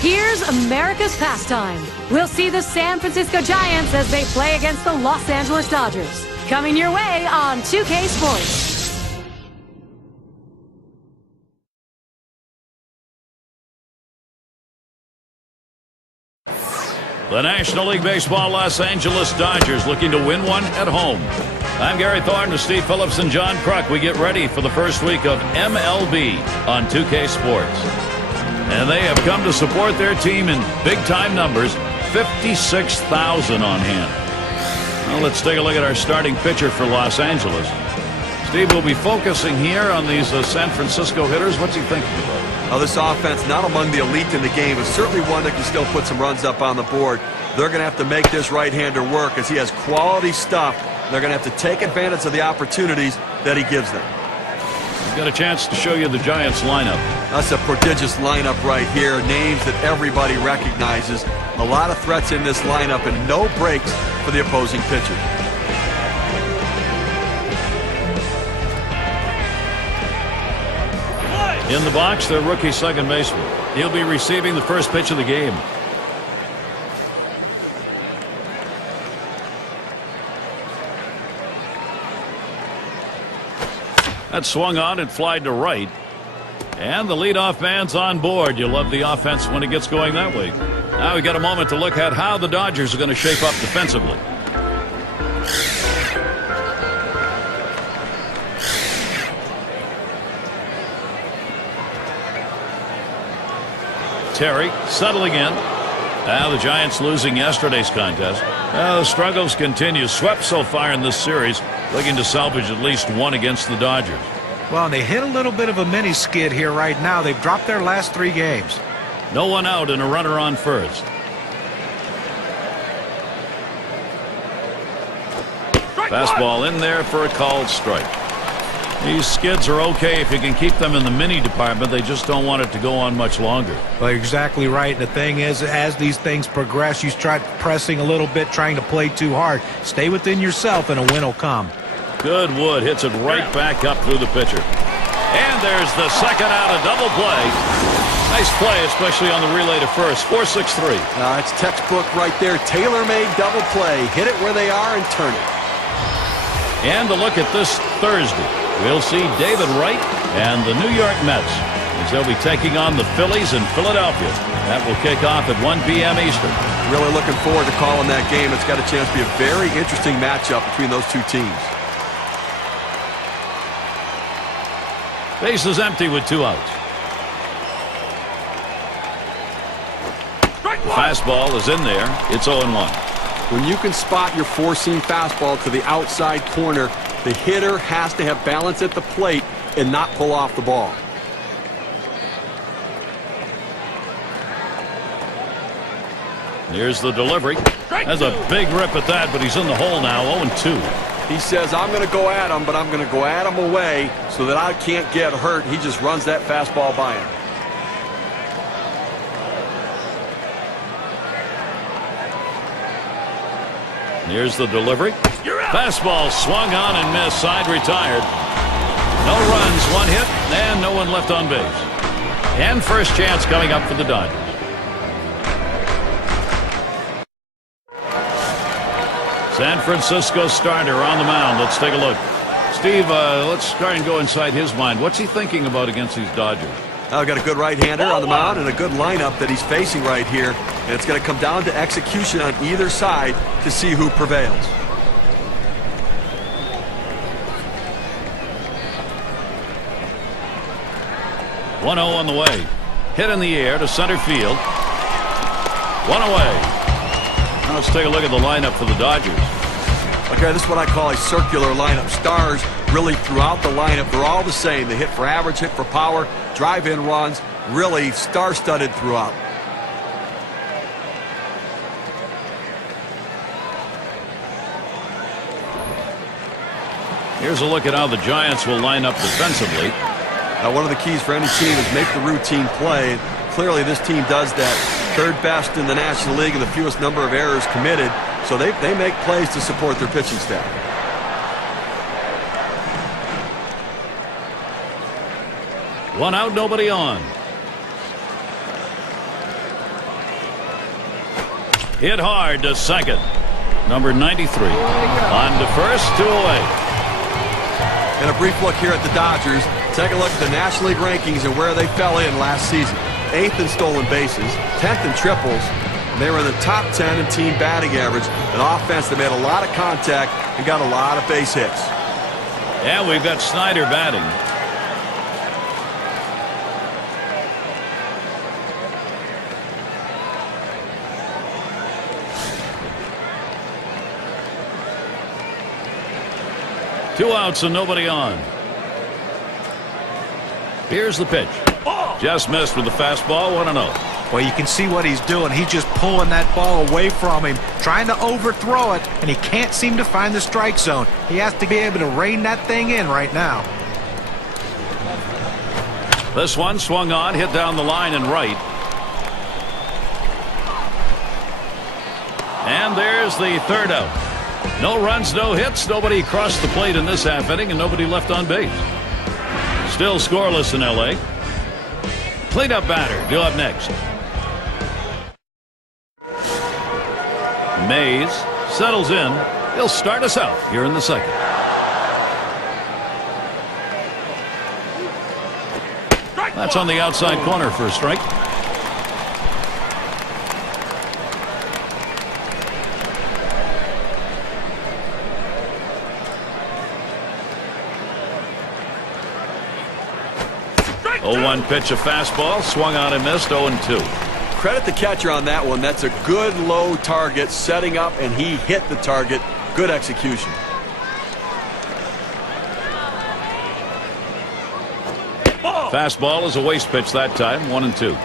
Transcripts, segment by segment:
Here's America's pastime. We'll see the San Francisco Giants as they play against the Los Angeles Dodgers. Coming your way on 2K Sports. The National League Baseball Los Angeles Dodgers looking to win one at home. I'm Gary Thorne with Steve Phillips and John Kruk. We get ready for the first week of MLB on 2K Sports. And they have come to support their team in big-time numbers, 56,000 on hand. Well, let's take a look at our starting pitcher for Los Angeles. Steve will be focusing here on these San Francisco hitters. What's he thinking about? Well, this offense, not among the elite in the game, is certainly one that can still put some runs up on the board. They're going to have to make this right-hander work as he has quality stuff. They're going to have to take advantage of the opportunities that he gives them. We've got a chance to show you the Giants lineup. That's a prodigious lineup right here. Names that everybody recognizes. A lot of threats in this lineup and no breaks for the opposing pitcher. In the box, their rookie second baseman. He'll be receiving the first pitch of the game. That swung on and flied to right. And the leadoff man's on board. You love the offense when it gets going that way. Now we got a moment to look at how the Dodgers are going to shape up defensively. Terry settling in. Now the Giants losing yesterday's contest. The struggles continue. Swept so far in this series. Looking to salvage at least one against the Dodgers. Well, they hit a little bit of a mini skid here right now. They've dropped their last 3 games. No one out and a runner on first. Fastball in there for a called strike. These skids are okay if you can keep them in the mini department. They just don't want it to go on much longer. Well, exactly right. And the thing is, as these things progress, you start pressing a little bit, trying to play too hard. Stay within yourself and a win will come. Good wood. Hits it right back up through the pitcher. And there's the second out, a double play. Nice play, especially on the relay to first. 4-6-3. It's textbook right there. Tailor-made double play. Hit it where they are and turn it. And a look at this Thursday. We'll see David Wright and the New York Mets as they'll be taking on the Phillies in Philadelphia. That will kick off at 1 p.m. Eastern. Really looking forward to calling that game. It's got a chance to be a very interesting matchup between those two teams. Base is empty with 2 outs. The fastball is in there. It's 0-1. When you can spot your four-seam fastball to the outside corner, the hitter has to have balance at the plate and not pull off the ball. Here's the delivery. That's a big rip at that, but he's in the hole now. 0-2. He says, I'm going to go at him, but I'm going to go at him away so that I can't get hurt. He just runs that fastball by him. Here's the delivery. Fastball swung on and missed. Side retired. No runs, 1 hit, and no one left on base. And first chance coming up for the Dodgers. San Francisco starter on the mound. Let's take a look. Steve, let's try and go inside his mind. What's he thinking about against these Dodgers? I've got a good right-hander on the mound and a good lineup that he's facing right here. And it's going to come down to execution on either side to see who prevails. One 0 on the way. Hit in the air to center field. 1 away. Now let's take a look at the lineup for the Dodgers. Okay, this is what I call a circular lineup. Stars really throughout the lineup. They're all the same. They hit for average, hit for power, drive-in runs. Really star-studded throughout. Here's a look at how the Giants will line up defensively. Now, one of the keys for any team is make the routine play. Clearly, this team does that. Third best in the National League and the fewest number of errors committed. So they make plays to support their pitching staff. One out, nobody on. Hit hard to second. Number 93. On to first, 2 away. And a brief look here at the Dodgers. Take a look at the National League rankings and where they fell in last season. 8th in stolen bases, 10th in triples. And they were in the top 10 in team batting average. An offense that made a lot of contact and got a lot of base hits. And we've got Snyder batting. Two outs and nobody on. Here's the pitch. Just missed with the fastball, 1-0. Well, you can see what he's doing. He's just pulling that ball away from him, trying to overthrow it, and he can't seem to find the strike zone. He has to be able to rein that thing in right now. This one swung on, hit down the line and right. And there's the third out. No runs, no hits, nobody crossed the plate in this half inning, and nobody left on base. Still scoreless in L.A. Cleanup batter due up next. Mays settles in. He'll start us out here in the second. That's on the outside corner for a strike. Oh-1 pitch, a fastball, swung on and missed, 0-2. Credit the catcher on that one. That's a good low target, setting up, and he hit the target. Good execution. Fastball is a waste pitch that time, 1-2.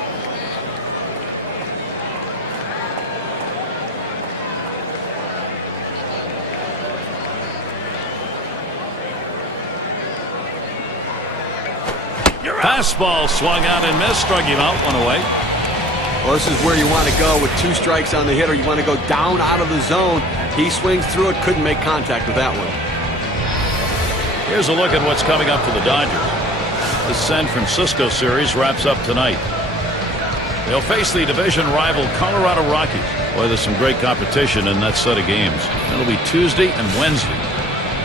Fastball swung out and missed, struck him out, 1 away. Well, this is where you want to go with 2 strikes on the hitter. You want to go down out of the zone. He swings through it, couldn't make contact with that one. Here's a look at what's coming up for the Dodgers. This San Francisco series wraps up tonight. They'll face the division rival Colorado Rockies. Boy, there's some great competition in that set of games. It'll be Tuesday and Wednesday.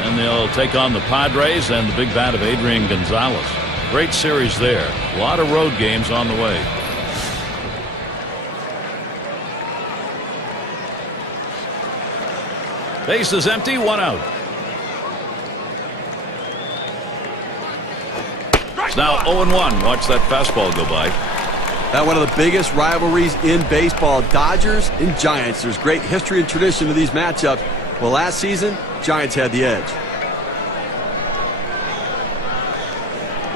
And they'll take on the Padres and the big bat of Adrian Gonzalez. Great series there. A lot of road games on the way. Base is empty, 1 out. It's now 0-1. Watch that fastball go by. Now, one of the biggest rivalries in baseball, Dodgers and Giants. There's great history and tradition to these matchups. Well, last season, Giants had the edge.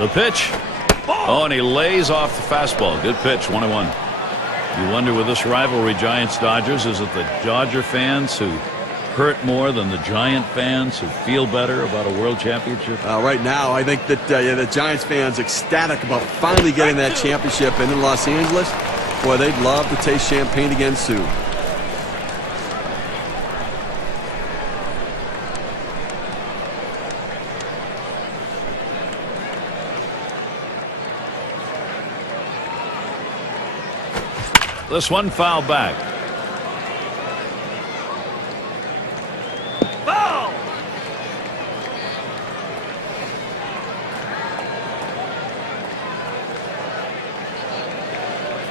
The pitch. Oh, and he lays off the fastball. Good pitch, 1-1. You wonder with this rivalry, Giants-Dodgers, is it the Dodger fans who hurt more than the Giant fans who feel better about a world championship? Right now, I think that the Giants fans ecstatic about finally getting that championship. And in Los Angeles, boy, they'd love to taste champagne again soon. This one fouled back. Foul!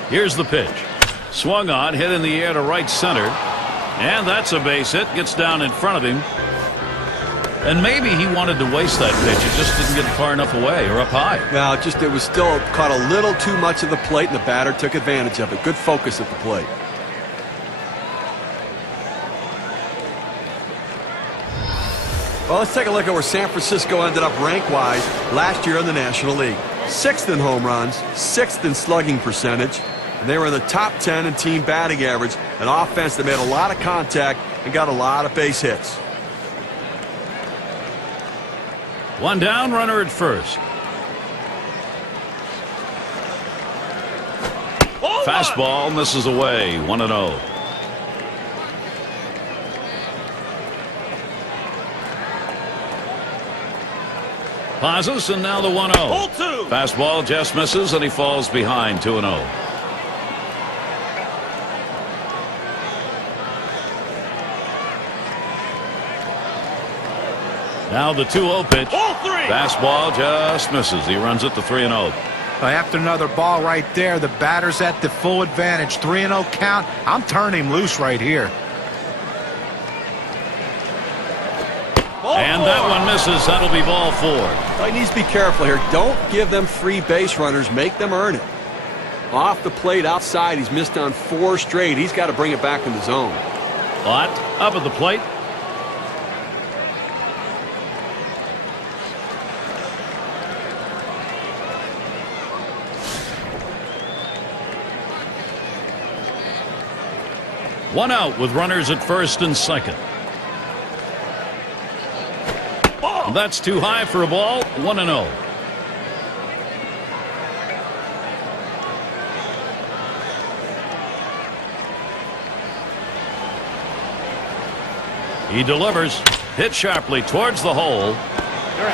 Here's the pitch. Swung on, hit in the air to right center. And that's a base hit. Gets down in front of him. And maybe he wanted to waste that pitch. It just didn't get far enough away or up high. Well, it was still caught a little too much of the plate, and the batter took advantage of it. Good focus at the plate. Well, let's take a look at where San Francisco ended up rank-wise last year in the National League. 6th in home runs, 6th in slugging percentage, and they were in the top 10 in team batting average, an offense that made a lot of contact and got a lot of base hits. One down, runner at first. Fastball misses away, 1-0. Pauses, and now the 1-0. Fastball just misses, and he falls behind, 2-0. Now the 2-0 pitch. Fastball just misses. He runs it to 3-0. After another ball right there, the batter's at the full advantage. 3-0 count. I'm turning him loose right here. And that one misses. That'll be ball 4. Well, he needs to be careful here. Don't give them free base runners. Make them earn it. Off the plate outside, he's missed on 4 straight. He's got to bring it back in the zone. Ott up at the plate. One out with runners at first and second. That's too high for a ball. 1-0. He delivers. Hit sharply towards the hole.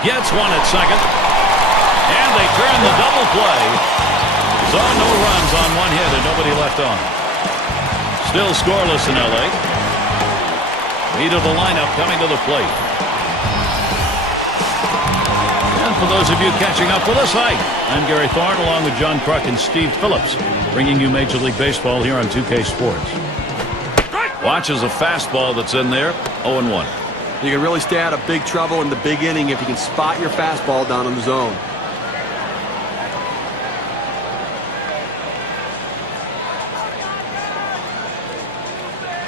Gets one at second. And they turn the double play. So no runs on one hit and nobody left on. Still scoreless in L.A. Lead of the lineup coming to the plate. And for those of you catching up with us, hi. I'm Gary Thorne along with John Kruk and Steve Phillips, bringing you Major League Baseball here on 2K Sports. Watches a fastball that's in there. 0-1. You can really stay out of big trouble in the big inning if you can spot your fastball down in the zone.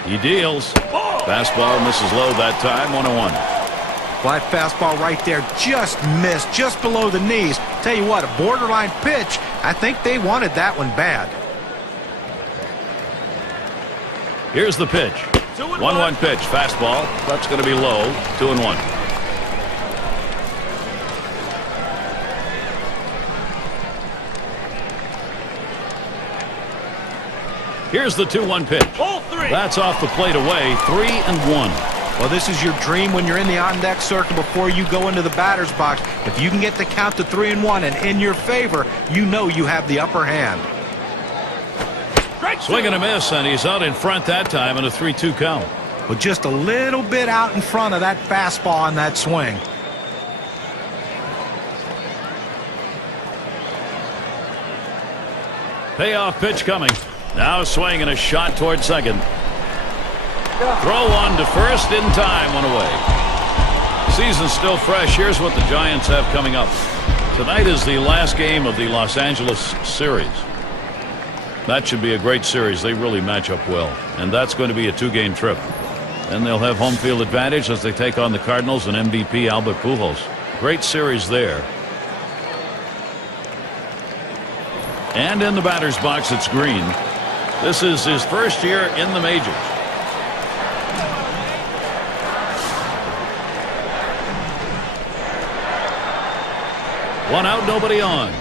He deals. Fastball misses low that time. 1-1. Well, that fastball right there just missed, just below the knees. Tell you what, a borderline pitch. I think they wanted that one bad. Here's the pitch. 1-1 pitch. Fastball. That's going to be low. 2-1. Here's the 2-1 pitch. That's off the plate away. 3-1. Well, this is your dream when you're in the on-deck circle before you go into the batter's box. If you can get the count to 3-1 and in your favor, you know you have the upper hand. Swing and a miss, and he's out in front that time in a 3-2 count. But just a little bit out in front of that fastball on that swing. Payoff pitch coming. Now a swing and a shot toward second. Throw one to first in time. One away. Season's still fresh. Here's what the Giants have coming up. Tonight is the last game of the Los Angeles series. That should be a great series. They really match up well. And that's going to be a 2-game trip. And they'll have home field advantage as they take on the Cardinals and MVP Albert Pujols. Great series there. And in the batter's box, it's Green. This is his first year in the majors. One out, nobody on.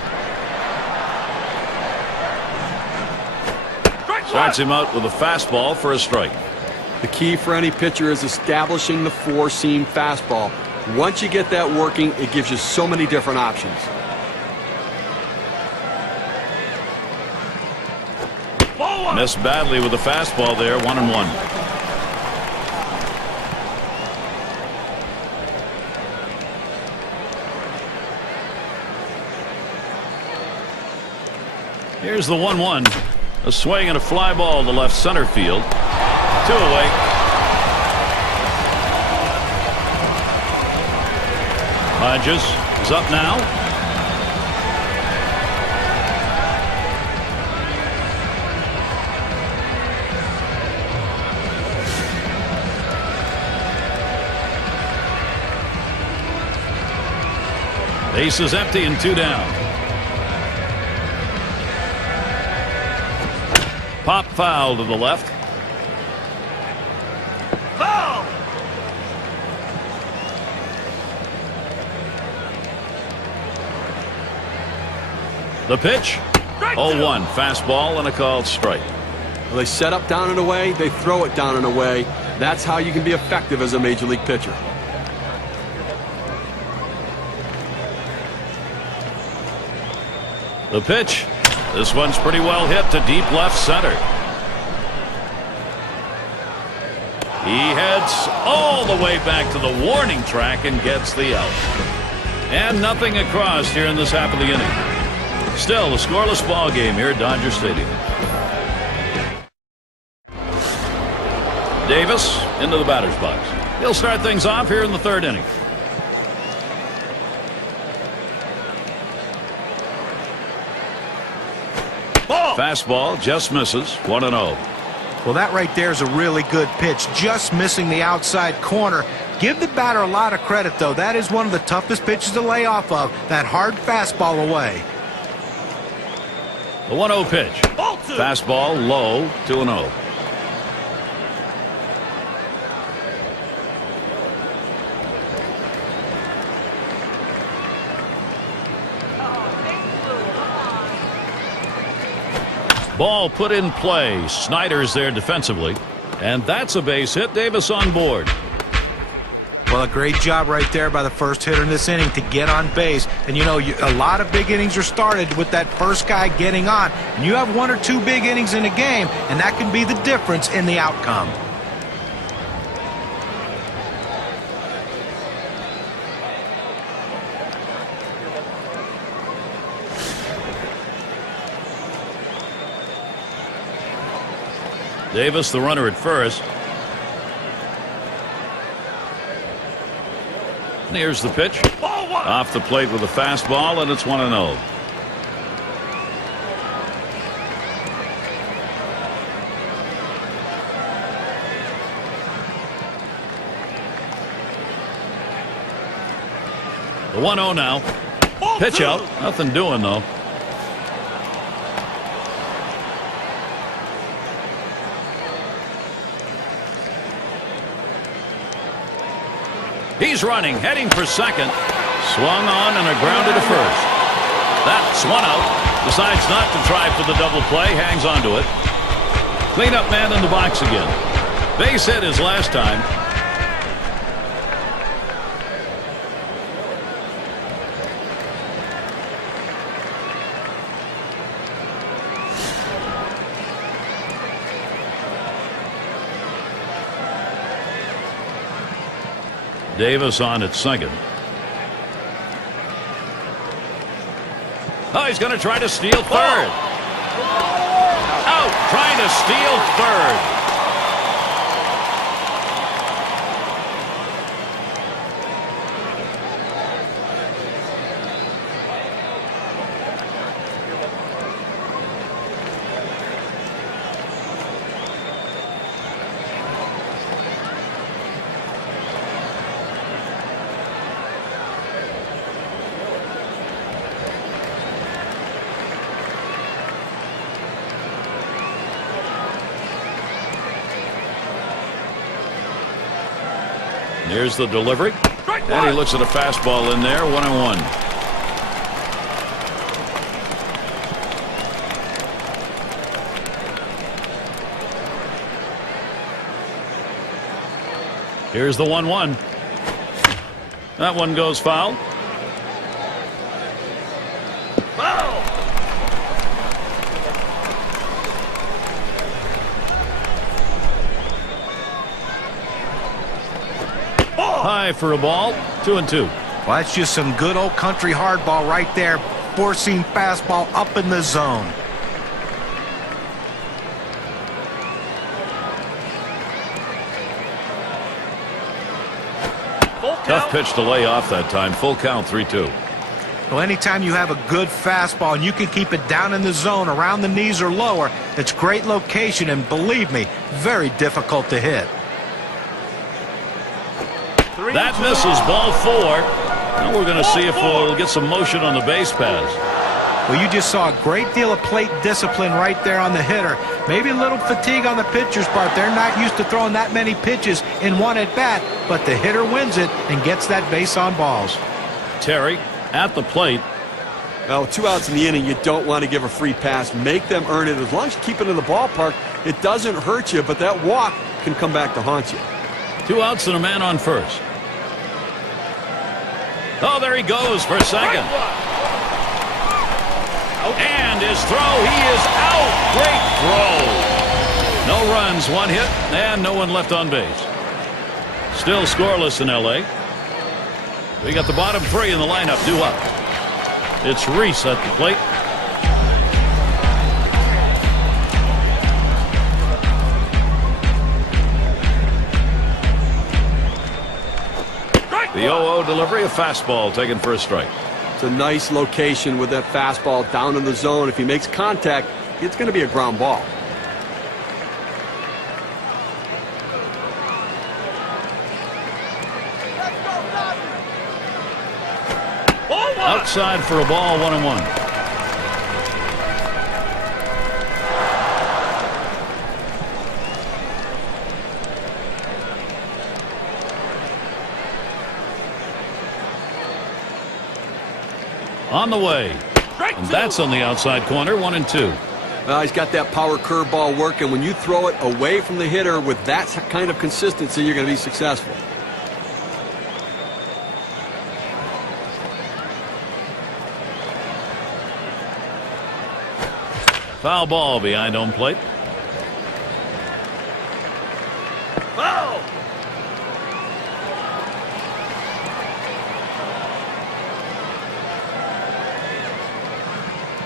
Starts him out with a fastball for a strike. The key for any pitcher is establishing the 4-seam fastball. Once you get that working, it gives you so many different options. Missed badly with the fastball there. 1-1. Here's the 1-1. A swing and a fly ball to left center field. 2 away. Hodges is up now. Base is empty and 2 down. Pop foul to the left. Foul! The pitch. 0-1. Fastball and a called strike. Well, they set up down and away. They throw it down and away. That's how you can be effective as a major league pitcher. The pitch. This one's pretty well hit to deep left center. He heads all the way back to the warning track and gets the out. And nothing across here in this half of the inning. Still a scoreless ball game here at Dodger Stadium. Davis into the batter's box. He'll start things off here in the third inning. Fastball just misses. 1-0. Well, that right there is a really good pitch. Just missing the outside corner. Give the batter a lot of credit, though. That is one of the toughest pitches to lay off of. That hard fastball away. The 1-0 pitch. Fastball low. 2-0. Ball put in play. Snyder's there defensively. And that's a base hit. Davis on board. Well, a great job right there by the first hitter in this inning to get on base. And, you know, a lot of big innings are started with that first guy getting on. And you have one or two big innings in a game, and that can be the difference in the outcome. Davis, the runner at first. Here's the pitch. Off the plate with a fastball, and it's 1-0. The 1-0 now. Pitch out. Nothing doing, though. He's running, heading for second. Swung on and a grounded to first. That's one out. Decides not to try for the double play. Hangs on to it. Cleanup man in the box again. Base hit his last time. Davis on at second. Oh, he's going to try to steal third. Out, trying to steal third. Here's the delivery. And he looks at a fastball in there. 1-1. Here's the 1-1. That one goes foul. High for a ball. 2-2. Well, that's just some good old country hardball right there. Four-seam fastball up in the zone. Tough pitch to lay off that time. Full count. 3-2. Well, anytime you have a good fastball and you can keep it down in the zone around the knees or lower, it's great location and, believe me, very difficult to hit. That misses. Ball 4. Now we're going to see if we'll get some motion on the base pass. Well, you just saw a great deal of plate discipline right there on the hitter. Maybe a little fatigue on the pitcher's part. They're not used to throwing that many pitches in one at bat, but the hitter wins it and gets that base on balls. Terry at the plate. Well, 2 outs in the inning, you don't want to give a free pass. Make them earn it. As long as you keep it in the ballpark, it doesn't hurt you, but that walk can come back to haunt you. 2 outs and a man on first. Oh, there he goes for second. And his throw, he is out. Great throw. No runs, 1 hit, and no one left on base. Still scoreless in L.A. We got the bottom three in the lineup due up. It's Reese at the plate. The 0-0 delivery, a fastball taken for a strike. It's a nice location with that fastball down in the zone. If he makes contact, it's going to be a ground ball. Outside for a ball, 1-1. On the way. And that's on the outside corner, 1-2. He's got that power curveball working. When you throw it away from the hitter with that kind of consistency, you're going to be successful. Foul ball behind home plate. Foul!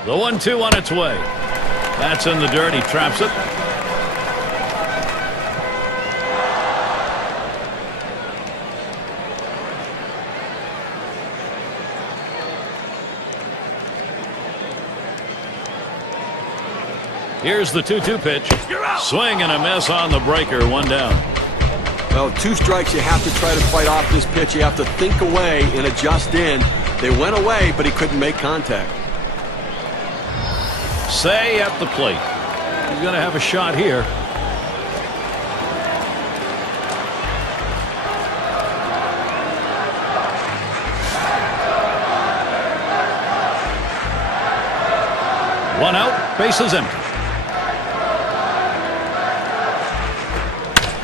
The 1-2 on its way. That's in the dirt. He traps it. Here's the 2-2 pitch. Swing and a miss on the breaker. One down. Well, 2 strikes. You have to try to fight off this pitch. You have to think away and adjust in. They went away, but he couldn't make contact. Say at the plate. He's going to have a shot here. One out, bases empty.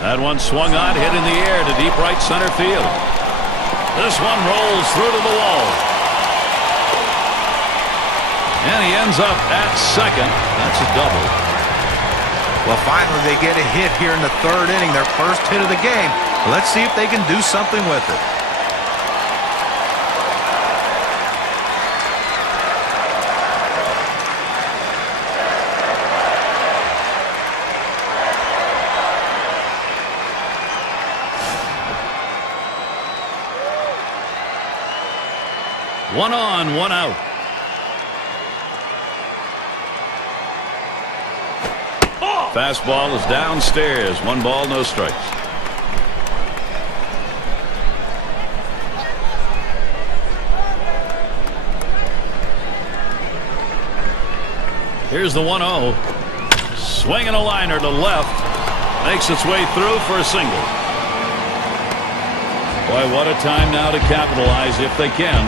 That one swung on, hit in the air to deep right center field. This one rolls through to the wall. And he ends up at second. That's a double. Well, finally they get a hit here in the 3rd inning, their first hit of the game. Let's see if they can do something with it. One on, one out. Fastball is downstairs. 1 ball, no strikes. Here's the 1-0. Swinging a liner to left. Makes its way through for a single. Boy, what a time now to capitalize if they can.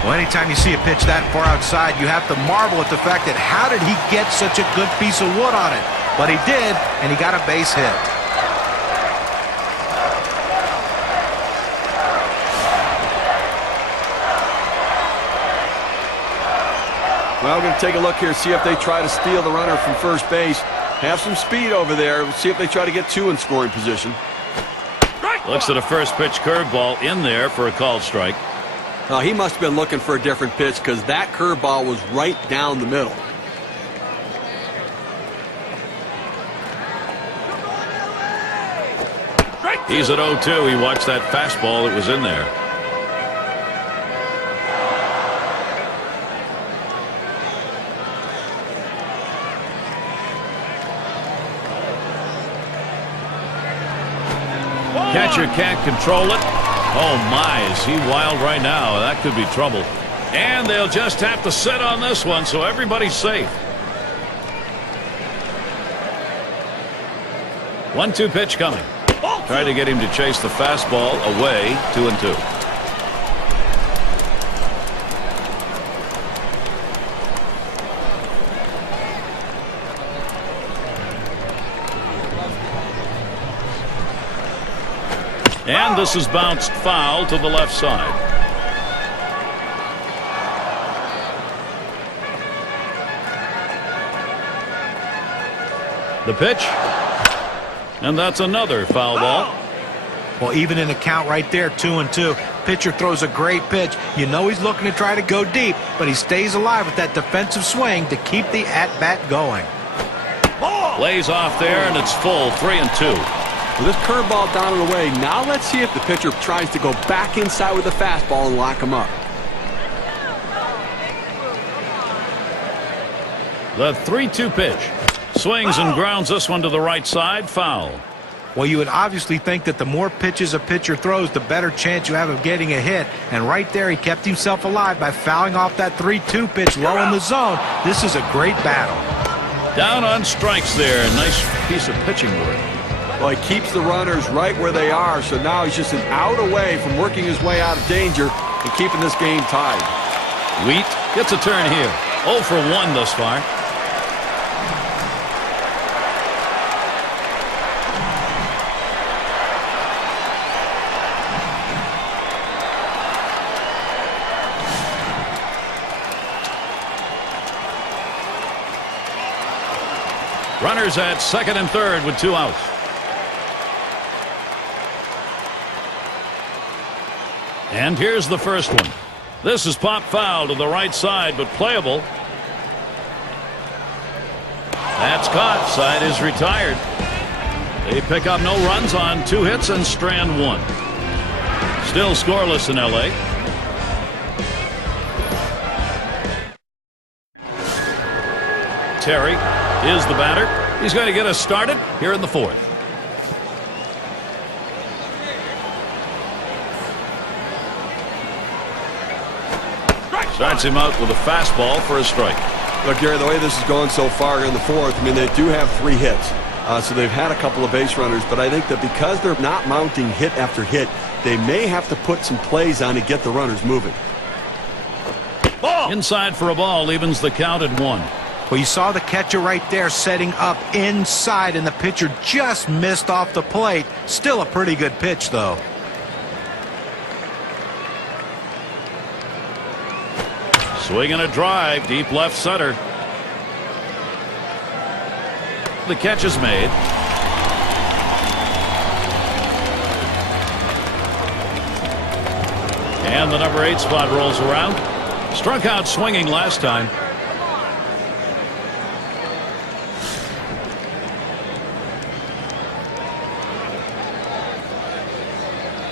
Well, anytime you see a pitch that far outside, you have to marvel at the fact that how did he get such a good piece of wood on it? But he did, and he got a base hit. Well, we're going to take a look here, see if they try to steal the runner from first base. Have some speed over there. See if they try to get 2 in scoring position. Looks at a first pitch curveball in there for a called strike. He must have been looking for a different pitch because that curveball was right down the middle. He's at 0-2. He watched that fastball that was in there. Catcher can't control it. Oh my, is he wild right now? That could be trouble. And they'll just have to sit on this one, so everybody's safe. 1-2 pitch coming. Try to get him to chase the fastball away. 2-2. And this is bounced foul to the left side. The pitch. And that's another foul ball. Well, even in the count right there, 2-2, pitcher throws a great pitch. You know he's looking to try to go deep, but he stays alive with that defensive swing to keep the at-bat going. Lays off there, and it's full, 3-2. With this curveball down and away, now let's see if the pitcher tries to go back inside with the fastball and lock him up. The 3-2 pitch. Swings and grounds this one to the right side, foul. Well, you would obviously think that the more pitches a pitcher throws, the better chance you have of getting a hit. And right there, he kept himself alive by fouling off that 3-2 pitch low in the zone. This is a great battle. Down on strikes there. Nice piece of pitching work. Well, he keeps the runners right where they are, so now he's just an out away from working his way out of danger and keeping this game tied. Wheat gets a turn here. 0 for 1 thus far. Runners at second and third with 2 outs. And here's the first one. This is pop foul to the right side, but playable. That's caught. Side is retired. They pick up no runs on 2 hits and strand 1. Still scoreless in L.A. Terry is the batter. He's going to get us started here in the 4th. Starts him out with a fastball for a strike. Look, Gary, the way this is going so far in the 4th, I mean, they do have 3 hits. So they've had a couple of base runners, but I think that because they're not mounting hit after hit, they may have to put some plays on to get the runners moving. Ball. Inside for a ball, evens the count at 1. Well, you saw the catcher right there setting up inside, and the pitcher just missed off the plate. Still a pretty good pitch, though. Swing and a drive, deep left center. The catch is made. And the number 8 spot rolls around. Struck out swinging last time.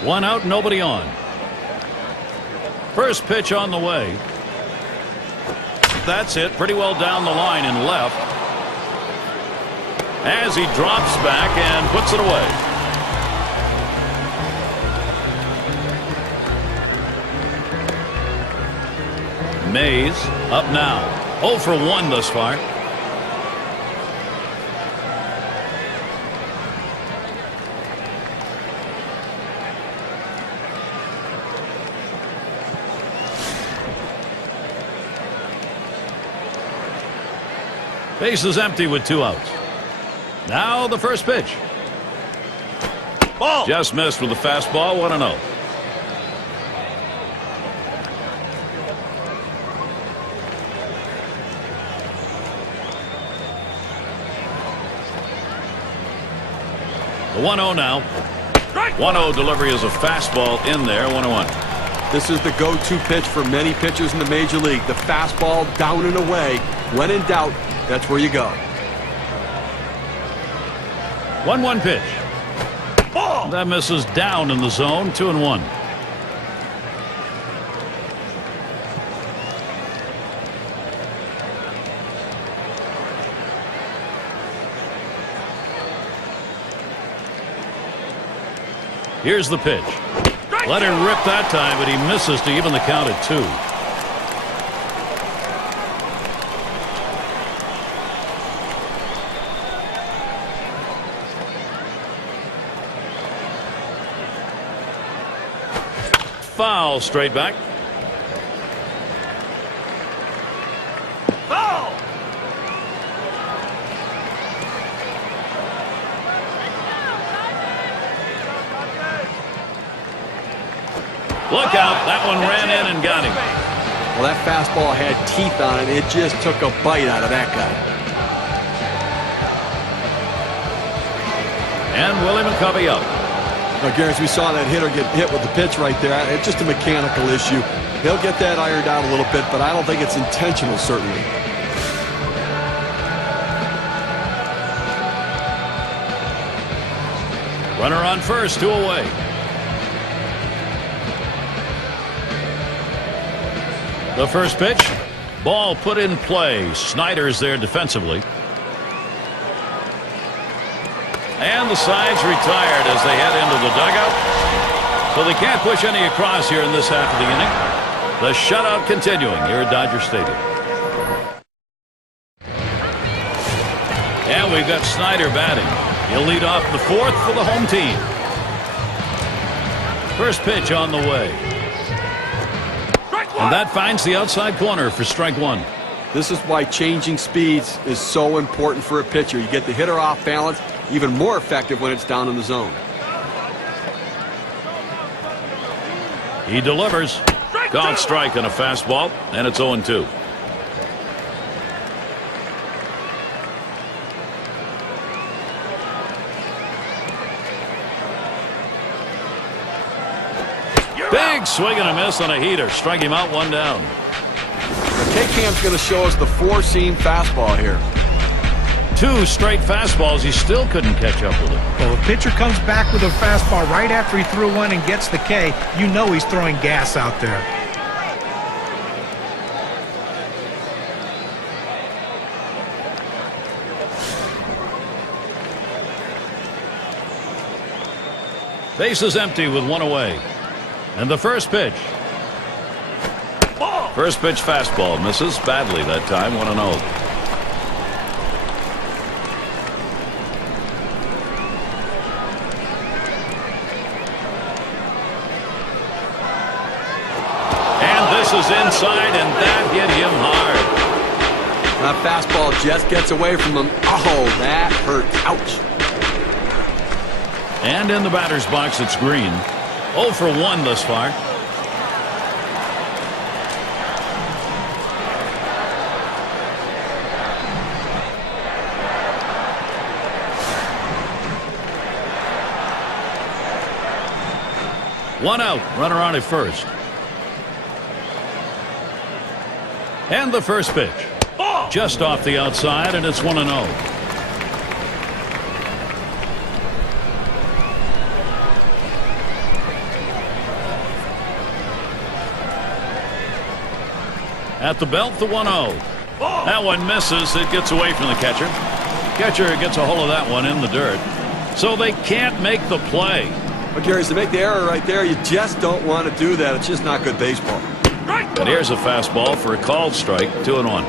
One out, nobody on. First pitch on the way. That's it. Pretty well down the line and left. As he drops back and puts it away. Mays up now. 0 for 1 thus far. Base is empty with 2 outs. Now the first pitch. Ball. Just missed with the fastball. 1-0. The 1-0 now. 1-0 delivery is a fastball in there. 1-1. This is the go-to pitch for many pitchers in the major league. The fastball down and away. When in doubt, that's where you go. 1-1 pitch. Ball. That misses down in the zone. 2-1. Here's the pitch. Let him rip that time, but he misses to even the count at 2. Foul, straight back. Foul. Look out, that one ran in and got him. Well, that fastball had teeth on it. It just took a bite out of that guy. And Willie McCovey up. Now, Gary, as we saw that hitter get hit with the pitch right there, it's just a mechanical issue. He'll get that ironed out a little bit, but I don't think it's intentional, certainly. Runner on first, 2 away. The first pitch, ball put in play. Snyder's there defensively. And the side's retired as they head into the dugout. So they can't push any across here in this half of the inning. The shutout continuing here at Dodger Stadium. And we've got Snyder batting. He'll lead off the 4th for the home team. First pitch on the way. And that finds the outside corner for strike 1. This is why changing speeds is so important for a pitcher. You get the hitter off balance, even more effective when it's down in the zone. He delivers. Called strike on a fastball, and it's 0-2. Big swing and a miss on a heater. Strike him out, 1 down. The K-Cam's going to show us the 4-seam fastball here. 2 straight fastballs. He still couldn't catch up with it. Well, if a pitcher comes back with a fastball right after he threw one and gets the K, you know he's throwing gas out there. Base is empty with 1 away. And the first pitch. First pitch fastball misses badly that time. 1-0. And this is inside, and that hit him hard. That fastball just gets away from him. Oh, that hurts. Ouch. And in the batter's box, it's Green. 0 for 1 thus far. One out. Runner on at first. And the first pitch. Just off the outside, and it's 1-0. At the belt, the 1-0. That one misses. It gets away from the catcher. Catcher gets a hold of that one in the dirt. So they can't make the play. But, Gary, to make the error right there, you just don't want to do that. It's just not good baseball. And here's a fastball for a called strike. 2-1.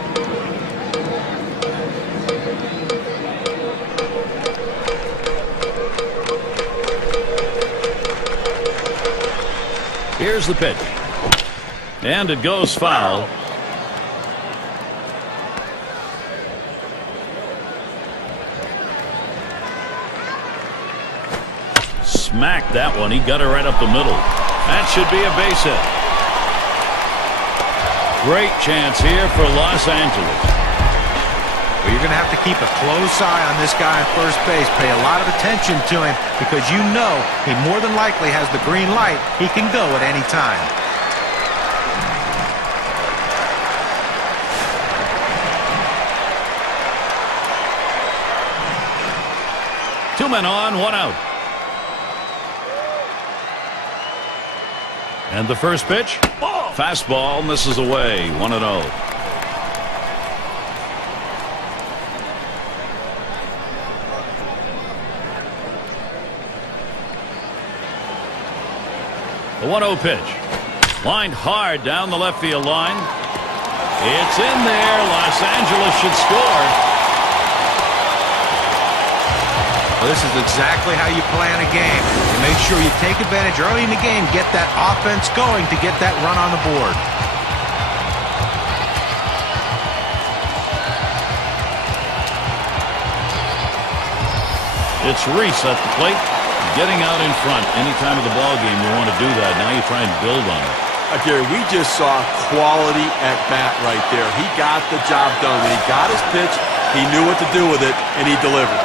Here's the pitch. And it goes foul. Smacked that one. He got it right up the middle. That should be a base hit. Great chance here for Los Angeles. Well, you're going to have to keep a close eye on this guy at first base. Pay a lot of attention to him because you know he more than likely has the green light. He can go at any time. 2 men on, 1 out. And the first pitch, fastball misses away. 1-0. The 1-0 pitch, lined hard down the left field line. It's in there. Los Angeles should score. Well, this is exactly how you plan a game. You make sure you take advantage early in the game, get that offense going to get that run on the board. It's Reese at the plate, getting out in front. Any time of the ball game you want to do that. Now you try and build on it. Gary, we just saw quality at bat right there. He got the job done. When he got his pitch, he knew what to do with it, and he delivered.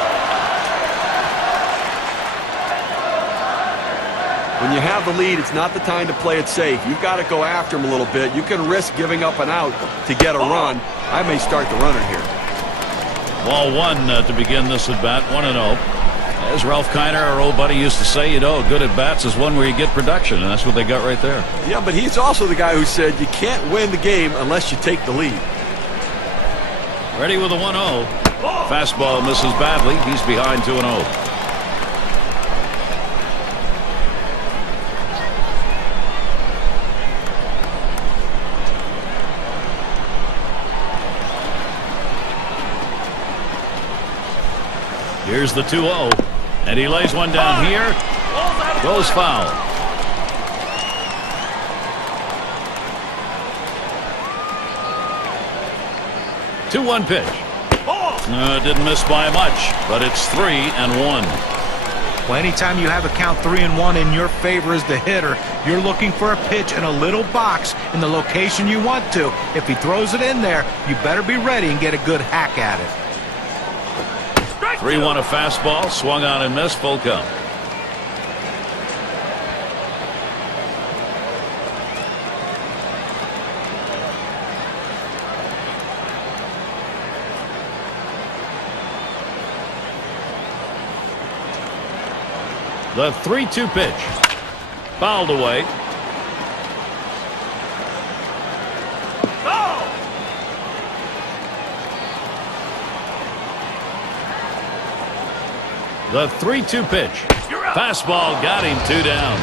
When you have the lead, it's not the time to play it safe. You've got to go after him a little bit. You can risk giving up an out to get a run. I may start the runner here. Ball one to begin this at bat, 1-0. As Ralph Kiner, our old buddy, used to say, good at bats is one where you get production, and that's what they got right there. Yeah, but he's also the guy who said you can't win the game unless you take the lead. Ready with a 1-0. Fastball misses badly. He's behind 2-0. Here's the 2-0, and he lays one down here. Goes foul. Two-one pitch. Didn't miss by much, but it's 3-1. Well, anytime you have a count 3-1 in your favor as the hitter, you're looking for a pitch in a little box in the location you want to. If he throws it in there, you better be ready and get a good hack at it. 3-1 a fastball, swung on and missed, full count. The 3-2 pitch. Fouled away. The 3-2 pitch. Fastball got him, 2 down.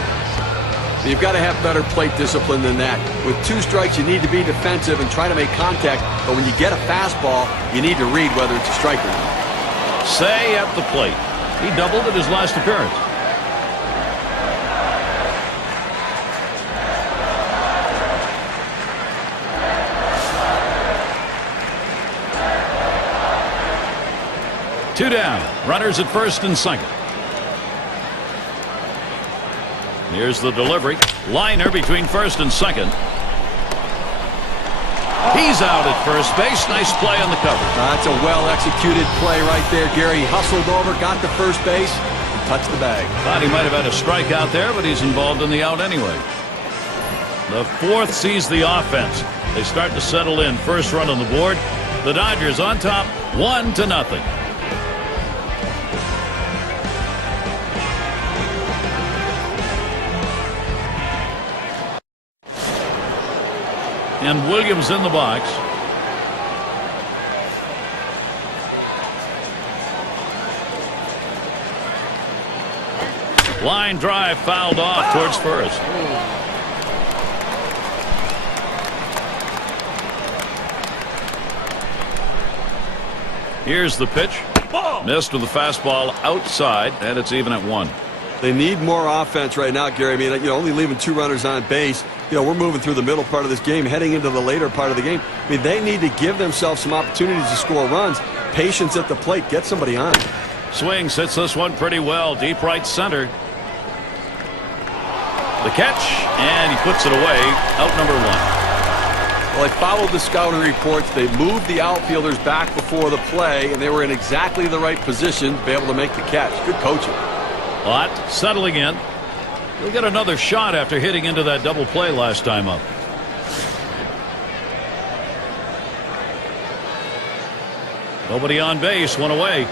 You've got to have better plate discipline than that. With 2 strikes, you need to be defensive and try to make contact. But when you get a fastball, you need to read whether it's a strike or not. Say at the plate. He doubled at his last appearance. Two down. Runners at first and second. Here's the delivery. Liner between first and second. He's out at first base. Nice play on the cover. That's a well-executed play right there, Gary. He hustled over, got to first base, and touched the bag. Thought he might have had a strikeout there, but he's involved in the out anyway. The fourth sees the offense. They start to settle in. First run on the board. The Dodgers on top, 1-0. And Williams in the box. Line drive fouled off towards first. Here's the pitch. Missed with the fastball outside, and it's even at 1. They need more offense right now, Gary. I mean, only leaving 2 runners on base. We're moving through the middle part of this game, heading into the later part of the game. I mean, they need to give themselves some opportunities to score runs. Patience at the plate. Get somebody on. Swings hits this one pretty well. Deep right center. The catch, and he puts it away. Out number 1. Well, I followed the scouting reports. They moved the outfielders back before the play, and they were in exactly the right position to be able to make the catch. Good coaching. Ott settling in. He'll get another shot after hitting into that double play last time up. Nobody on base, 1 away.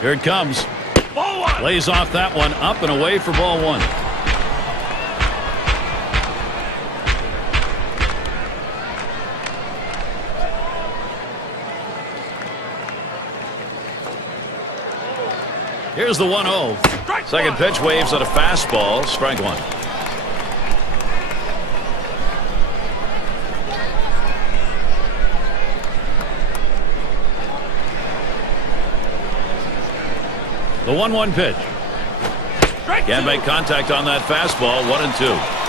Here it comes. Lays off that one, up and away for ball 1. Here's the 1-0. Second pitch waves at a fastball. Strike 1. The 1-1 pitch. Can't make contact on that fastball. 1-2.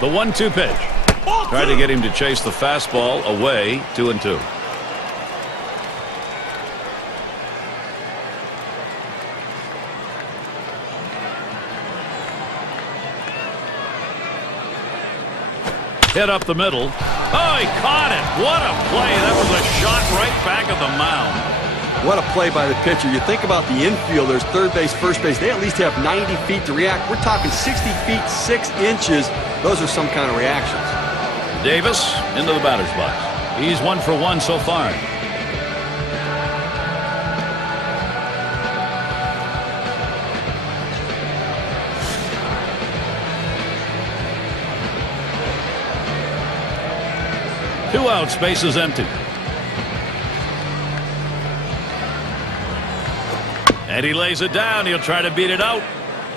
The 1-2 pitch. Tried to get him to chase the fastball away. 2-2. Hit up the middle. Oh, he caught it. What a play. That was a shot right back of the mound. What a play by the pitcher. You think about the infielders, third base, first base, they at least have 90 feet to react. We're talking 60 feet, 6 inches. Those are some kind of reactions. Davis into the batter's box. He's 1 for 1 so far. Two out, space is empty. And he lays it down. He'll try to beat it out.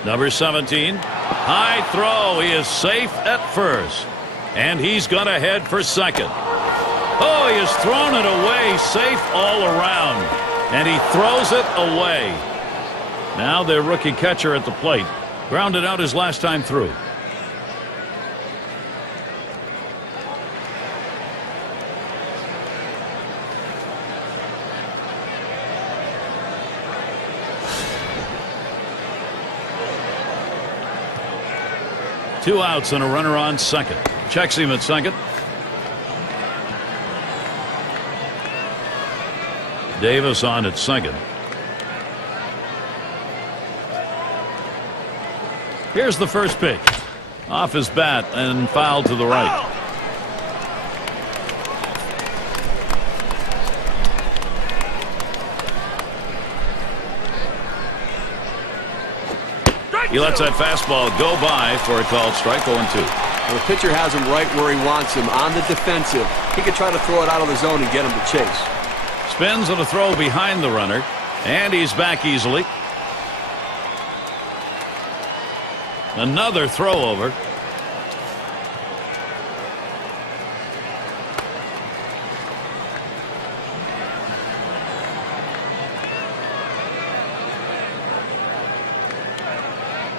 Number 17. High throw. He is safe at first. And he's going to head for second. Oh, he has thrown it away. Safe all around. And he throws it away. Now their rookie catcher at the plate. Grounded out his last time through. Two outs and a runner on second. Checks him at second. Davis on at second. Here's the first pitch. Off his bat and foul to the right. He lets that fastball go by for a called strike. 0-2. Well, the pitcher has him right where he wants him, on the defensive. He could try to throw it out of the zone and get him to chase. Spins on a throw behind the runner, and he's back easily. Another throw over.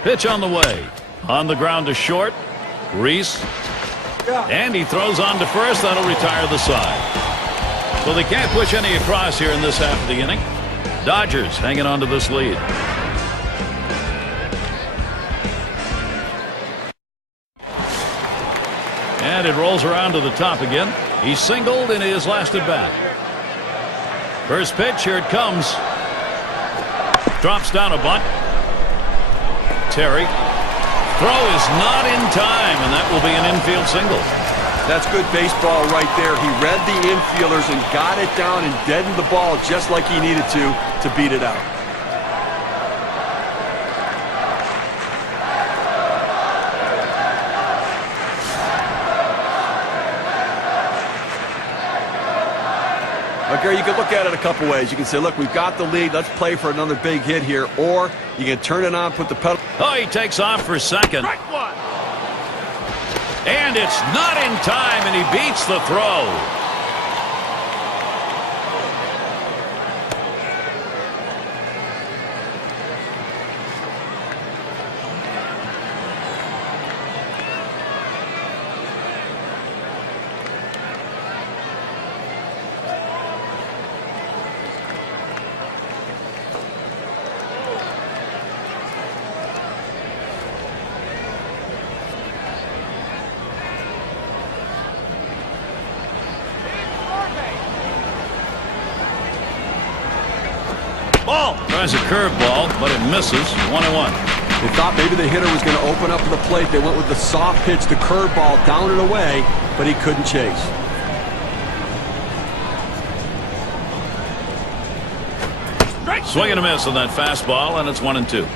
Pitch on the way. On the ground to short. Reese. And he throws on to first. That'll retire the side. So they can't push any across here in this half of the inning. Dodgers hanging on to this lead. And it rolls around to the top again. He singled in his last at bat. First pitch, here it comes. Drops down a bunt. Terry. Throw is not in time, and that will be an infield single. That's good baseball right there. He read the infielders and got it down and deadened the ball just like he needed to beat it out. Okay, you can look at it a couple ways. You can say, look, we've got the lead. Let's play for another big hit here. Or you can turn it on, put the pedal. Oh, he takes off for second. And it's not in time, and he beats the throw. Tries a curveball, but it misses. 1-1. They thought maybe the hitter was going to open up to the plate. They went with the soft pitch, the curveball, down and away, but he couldn't chase. Swing and a miss on that fastball, and it's 1-2.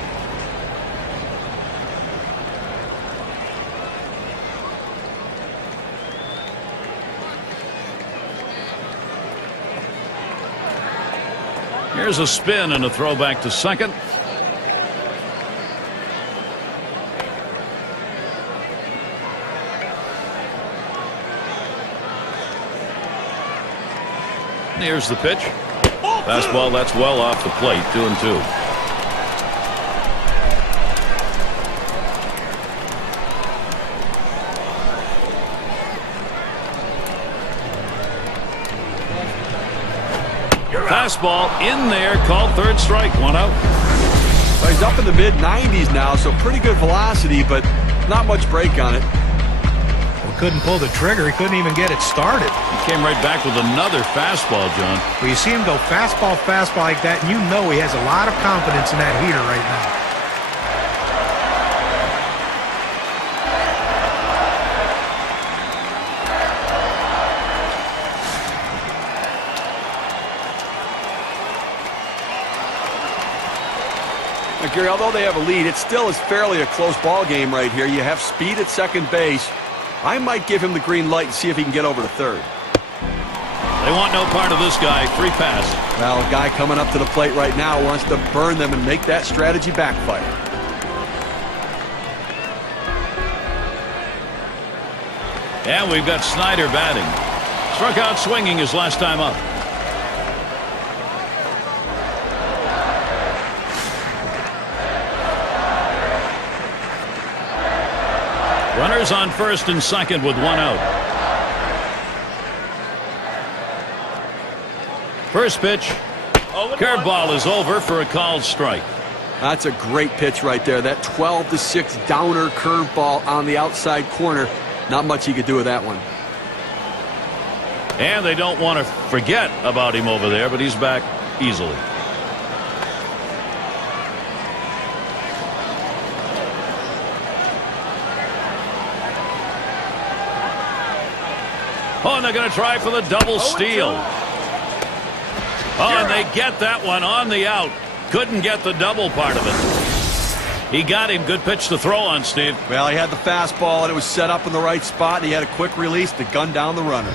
Here's a spin and a throw back to second. Here's the pitch. Fastball, that's well off the plate. 2-2. Fastball in there, called third strike. 1 out. Well, he's up in the mid-90s now, so pretty good velocity, but not much break on it. couldn't pull the trigger. He couldn't even get it started. He came right back with another fastball, John. Well, you see him go fastball like that, and you know he has a lot of confidence in that heater right now. Now, Gary, although they have a lead, it still is fairly a close ball game right here. You have speed at second base. I might give him the green light and see if he can get over to third. They want no part of this guy. Free pass. Well, a guy coming up to the plate right now wants to burn them and make that strategy backfire. And we've got Snyder batting. Struck out swinging his last time up. Runners on first and second with one out. First pitch. Curveball is over for a called strike. That's a great pitch right there. That 12-6 downer curveball on the outside corner. Not much he could do with that one. And they don't want to forget about him over there, but he's back easily. Oh, and they're going to try for the double steal. Oh, and they get that one on the out. Couldn't get the double part of it. He got him. Good pitch to throw on, Steve. Well, he had the fastball, and it was set up in the right spot. He had a quick release to gun down the runner.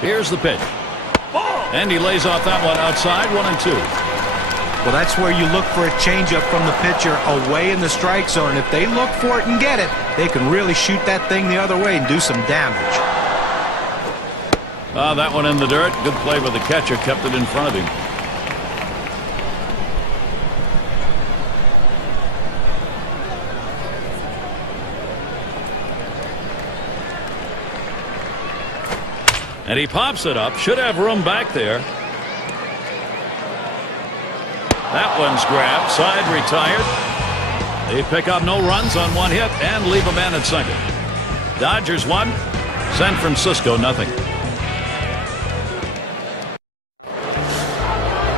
Here's the pitch. And he lays off that one outside, 1-2. Well, that's where you look for a changeup from the pitcher away in the strike zone. If they look for it and get it, they can really shoot that thing the other way and do some damage. That one in the dirt. Good play by the catcher. Kept it in front of him. And he pops it up. Should have room back there. That one's grabbed. Side retired. They pick up no runs on one hit and leave a man at second. Dodgers 1, San Francisco nothing.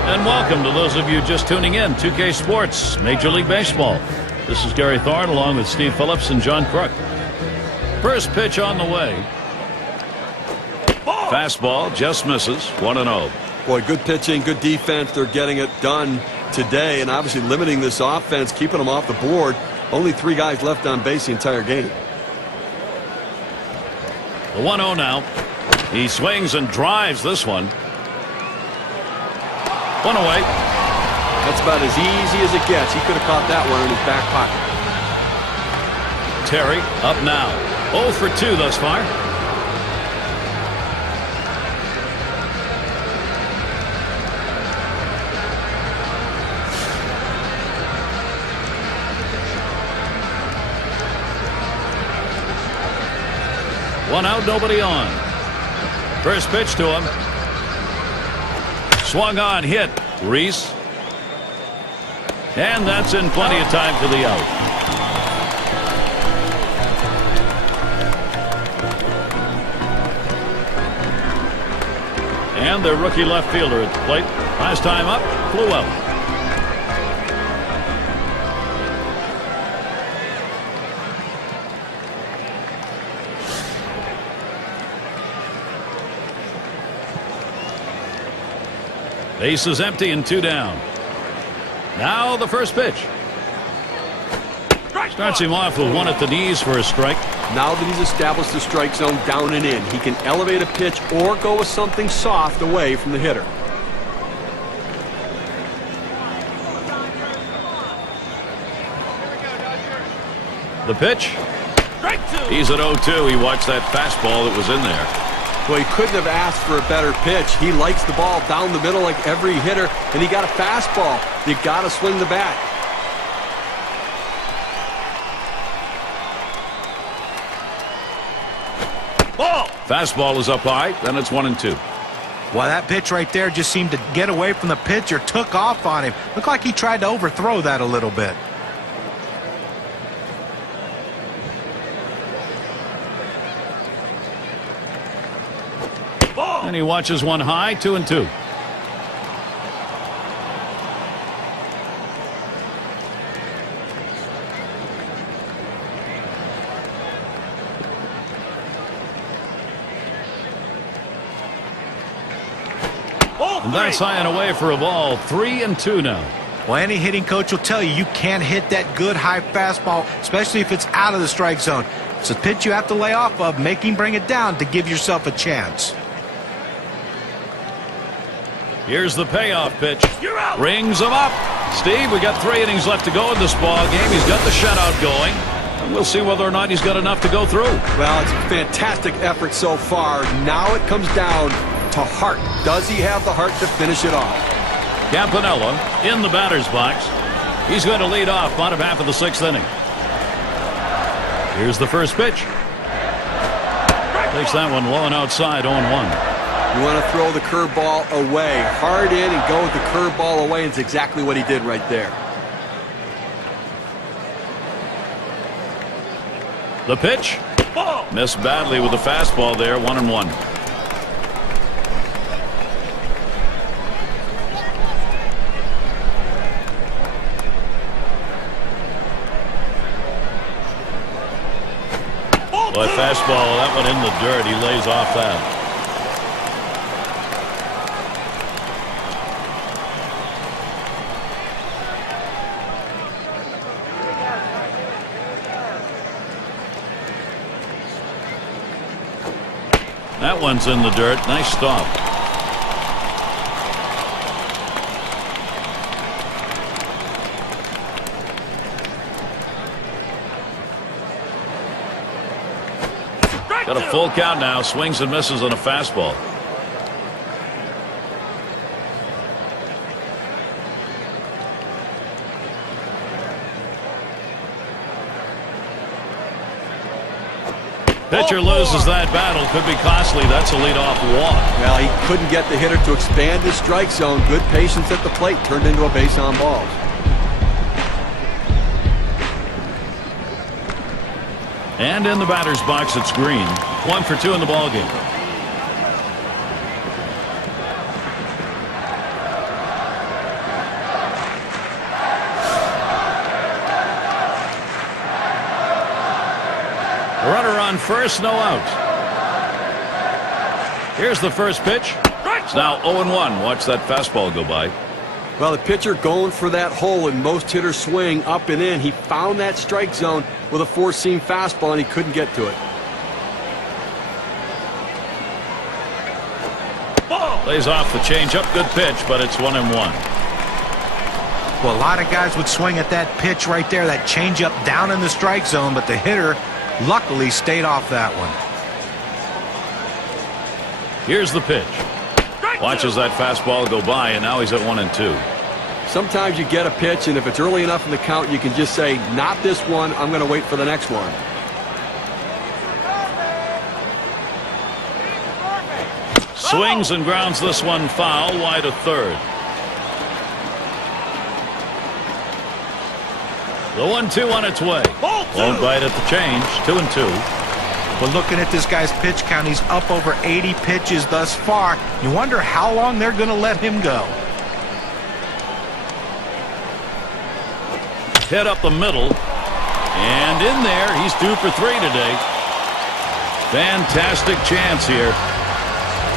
And welcome to those of you just tuning in. 2K Sports, Major League Baseball. This is Gary Thorne along with Steve Phillips and John Crook. First pitch on the way. Fastball just misses. 1-0. Boy, good pitching, good defense. They're getting it done today, and obviously limiting this offense, keeping them off the board. Only 3 guys left on base the entire game. The 1-0 now. He swings and drives this one. One away. That's about as easy as it gets. He could have caught that one in his back pocket. Terry up now. 0 for 2 thus far. One out, nobody on. First pitch to him. Swung on, hit. Reese. And that's in plenty of time for the out. And their rookie left fielder at the plate. Last time up, flew out. Base is empty and 2 down. Now the first pitch. Starts him off with one at the knees for a strike. Now that he's established the strike zone down and in, he can elevate a pitch or go with something soft away from the hitter. The pitch. He's at 0-2. He watched that fastball that was in there. Well, he couldn't have asked for a better pitch. He likes the ball down the middle like every hitter, and he got a fastball. You got to swing the bat. Ball. Fastball is up high, then it's 1-2. Well, that pitch right there just seemed to get away from the pitcher, took off on him. Looked like he tried to overthrow that a little bit. And he watches one high, 2-2. And that's high and away for a ball. 3-2 now. Well, any hitting coach will tell you can't hit that good high fastball, especially if it's out of the strike zone. It's a pitch you have to lay off of, make him bring it down to give yourself a chance. Here's the payoff pitch. Rings him up. Steve, we got 3 innings left to go in this ball game. He's got the shutout going. And we'll see whether or not he's got enough to go through. Well, it's a fantastic effort so far. Now it comes down to heart. Does he have the heart to finish it off? Campanella in the batter's box. He's going to lead off bottom half of the 6th inning. Here's the first pitch. Takes that one low and outside, 0-1. You want to throw the curveball away. Hard in and go with the curveball away. And it's exactly what he did right there. The pitch. Missed badly with the fastball there, 1-1. Boy, fastball, that one in the dirt. He lays off that. That one's in the dirt. Nice stop. Got a full count now. Swings and misses on a fastball. Pitcher loses that battle. Could be costly. That's a leadoff walk. Well, he couldn't get the hitter to expand his strike zone. Good patience at the plate. Turned into a base on balls. And in the batter's box, it's Green. 1 for 2 in the ballgame. Runner on first, no out. Here's the first pitch. It's now 0-1. Watch that fastball go by. Well, the pitcher going for that hole, and most hitters swing up and in. He found that strike zone with a four-seam fastball, and he couldn't get to it. Lays off the changeup. Good pitch, but it's 1-1. Well, a lot of guys would swing at that pitch right there, that changeup down in the strike zone, but the hitter luckily stayed off that one. Here's the pitch. Watches that fastball go by, and now he's at 1-2. Sometimes you get a pitch, and if it's early enough in the count, you can just say, not this one, I'm going to wait for the next one. Swings and grounds this one foul, wide to third. The 1-2 on its way. Won't bite at the change. 2-2. But looking at this guy's pitch count, he's up over 80 pitches thus far. You wonder how long they're going to let him go. Hit up the middle. And in there, he's 2 for 3 today. Fantastic chance here.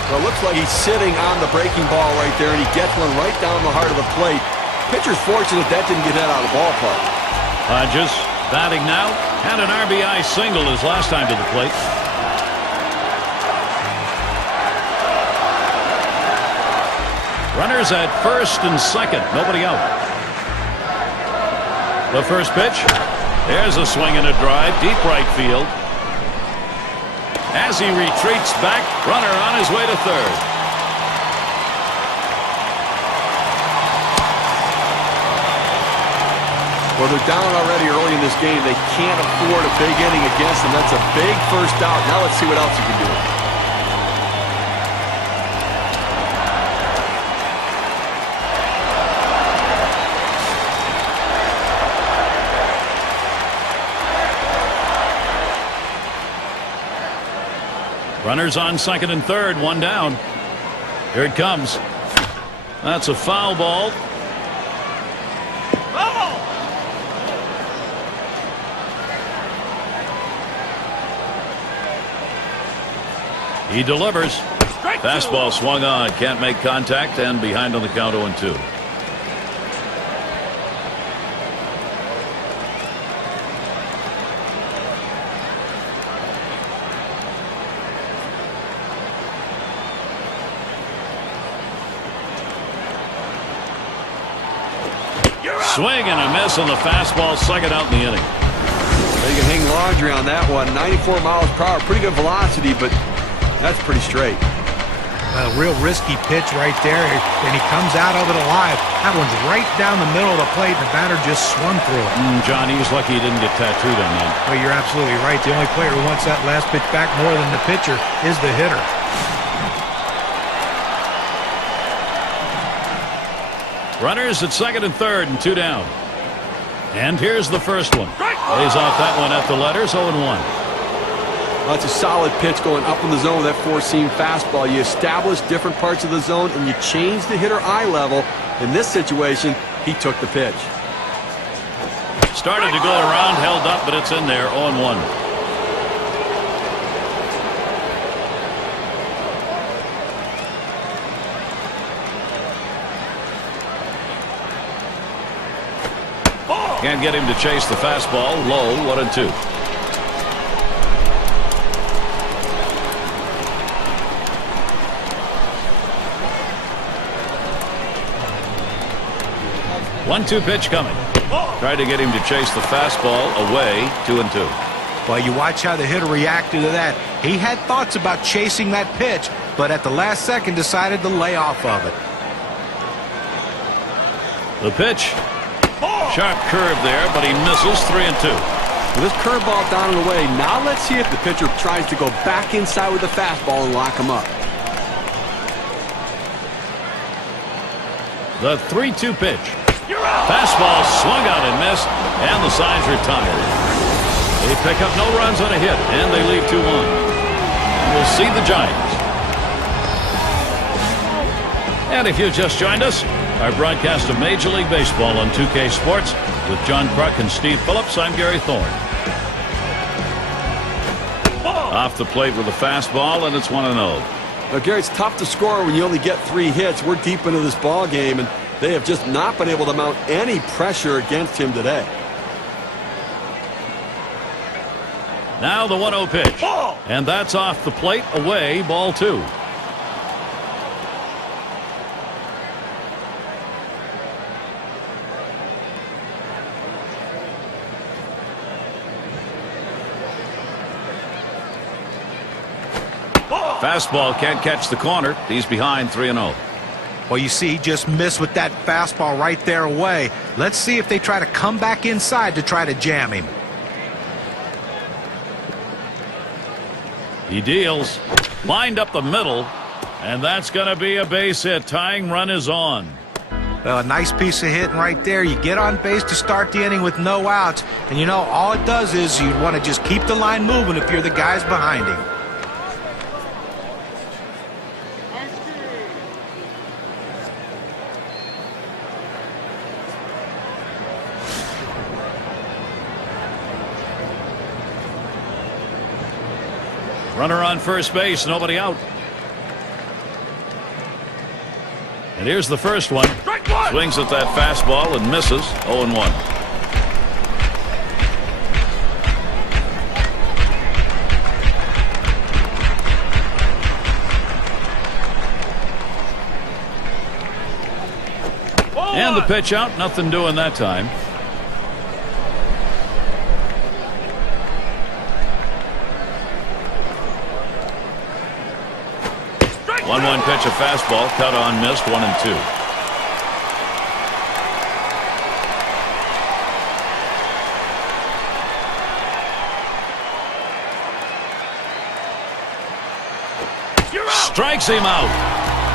Well, it looks like he's sitting on the breaking ball right there, and he gets one right down the heart of the plate. Pitcher's fortunate that didn't get that out of the ballpark. Hodges batting now. Had an RBI single his last time to the plate. Runners at first and second. Nobody out. The first pitch. There's a swing and a drive. Deep right field. As he retreats back, runner on his way to third. Well, they're down already early in this game. They can't afford a big inning against them. That's a big first out. Now let's see what else you can do. Runners on second and third, one down. Here it comes. That's a foul ball. He delivers. Fastball swung on. Can't make contact and behind on the count 0-2. Swing and a miss on the fastball, second out in the inning. You can hang laundry on that one. 94 miles per hour, pretty good velocity, but that's pretty straight. A real risky pitch right there, and he comes out of it alive. That one's right down the middle of the plate, and the batter just swung through it. John, he was lucky he didn't get tattooed on that. Well, you're absolutely right. The only player who wants that last pitch back more than the pitcher is the hitter. Runners at second and third and 2 down. And here's the first one. Lays off that one at the letters, 0-1. Well, that's a solid pitch going up in the zone with that four-seam fastball. You establish different parts of the zone and you change the hitter eye level. In this situation, he took the pitch. Started to go around, held up, but it's in there, 0-1. Can't get him to chase the fastball. Low, 1-2. One-two pitch coming. Tried to get him to chase the fastball away. 2-2. Well, you watch how the hitter reacted to that. He had thoughts about chasing that pitch, but at the last second decided to lay off of it. The pitch. Sharp curve there, but he misses. 3-2. With this curveball down and away, now let's see if the pitcher tries to go back inside with the fastball and lock him up. The 3-2 pitch. Fastball swung out and missed, and the side's retired. They pick up no runs on a hit, and they leave 2-1. And we'll see the Giants. And if you just joined us, our broadcast of Major League Baseball on 2K Sports with John Kruk and Steve Phillips. I'm Gary Thorne. Off the plate with a fastball, and it's 1-0. Now, Gary, it's tough to score when you only get 3 hits. We're deep into this ball game, and they have just not been able to mount any pressure against him today. Now the 1-0 pitch. And that's off the plate, away, ball 2. Fastball can't catch the corner. He's behind 3-0. Well, you see, he just missed with that fastball right there away. Let's see if they try to come back inside to try to jam him. He deals. Lined up the middle. And that's going to be a base hit. Tying run is on. Well, a nice piece of hitting right there. You get on base to start the inning with no outs. And, you know, all it does is you want to just keep the line moving if you're the guys behind him. Runner on first base, nobody out. And here's the first one. Swings at that fastball and misses. 0-1. And the pitch out, nothing doing that time. 1-1 pitch, a fastball, cut on, missed, 1-2. Strikes him out.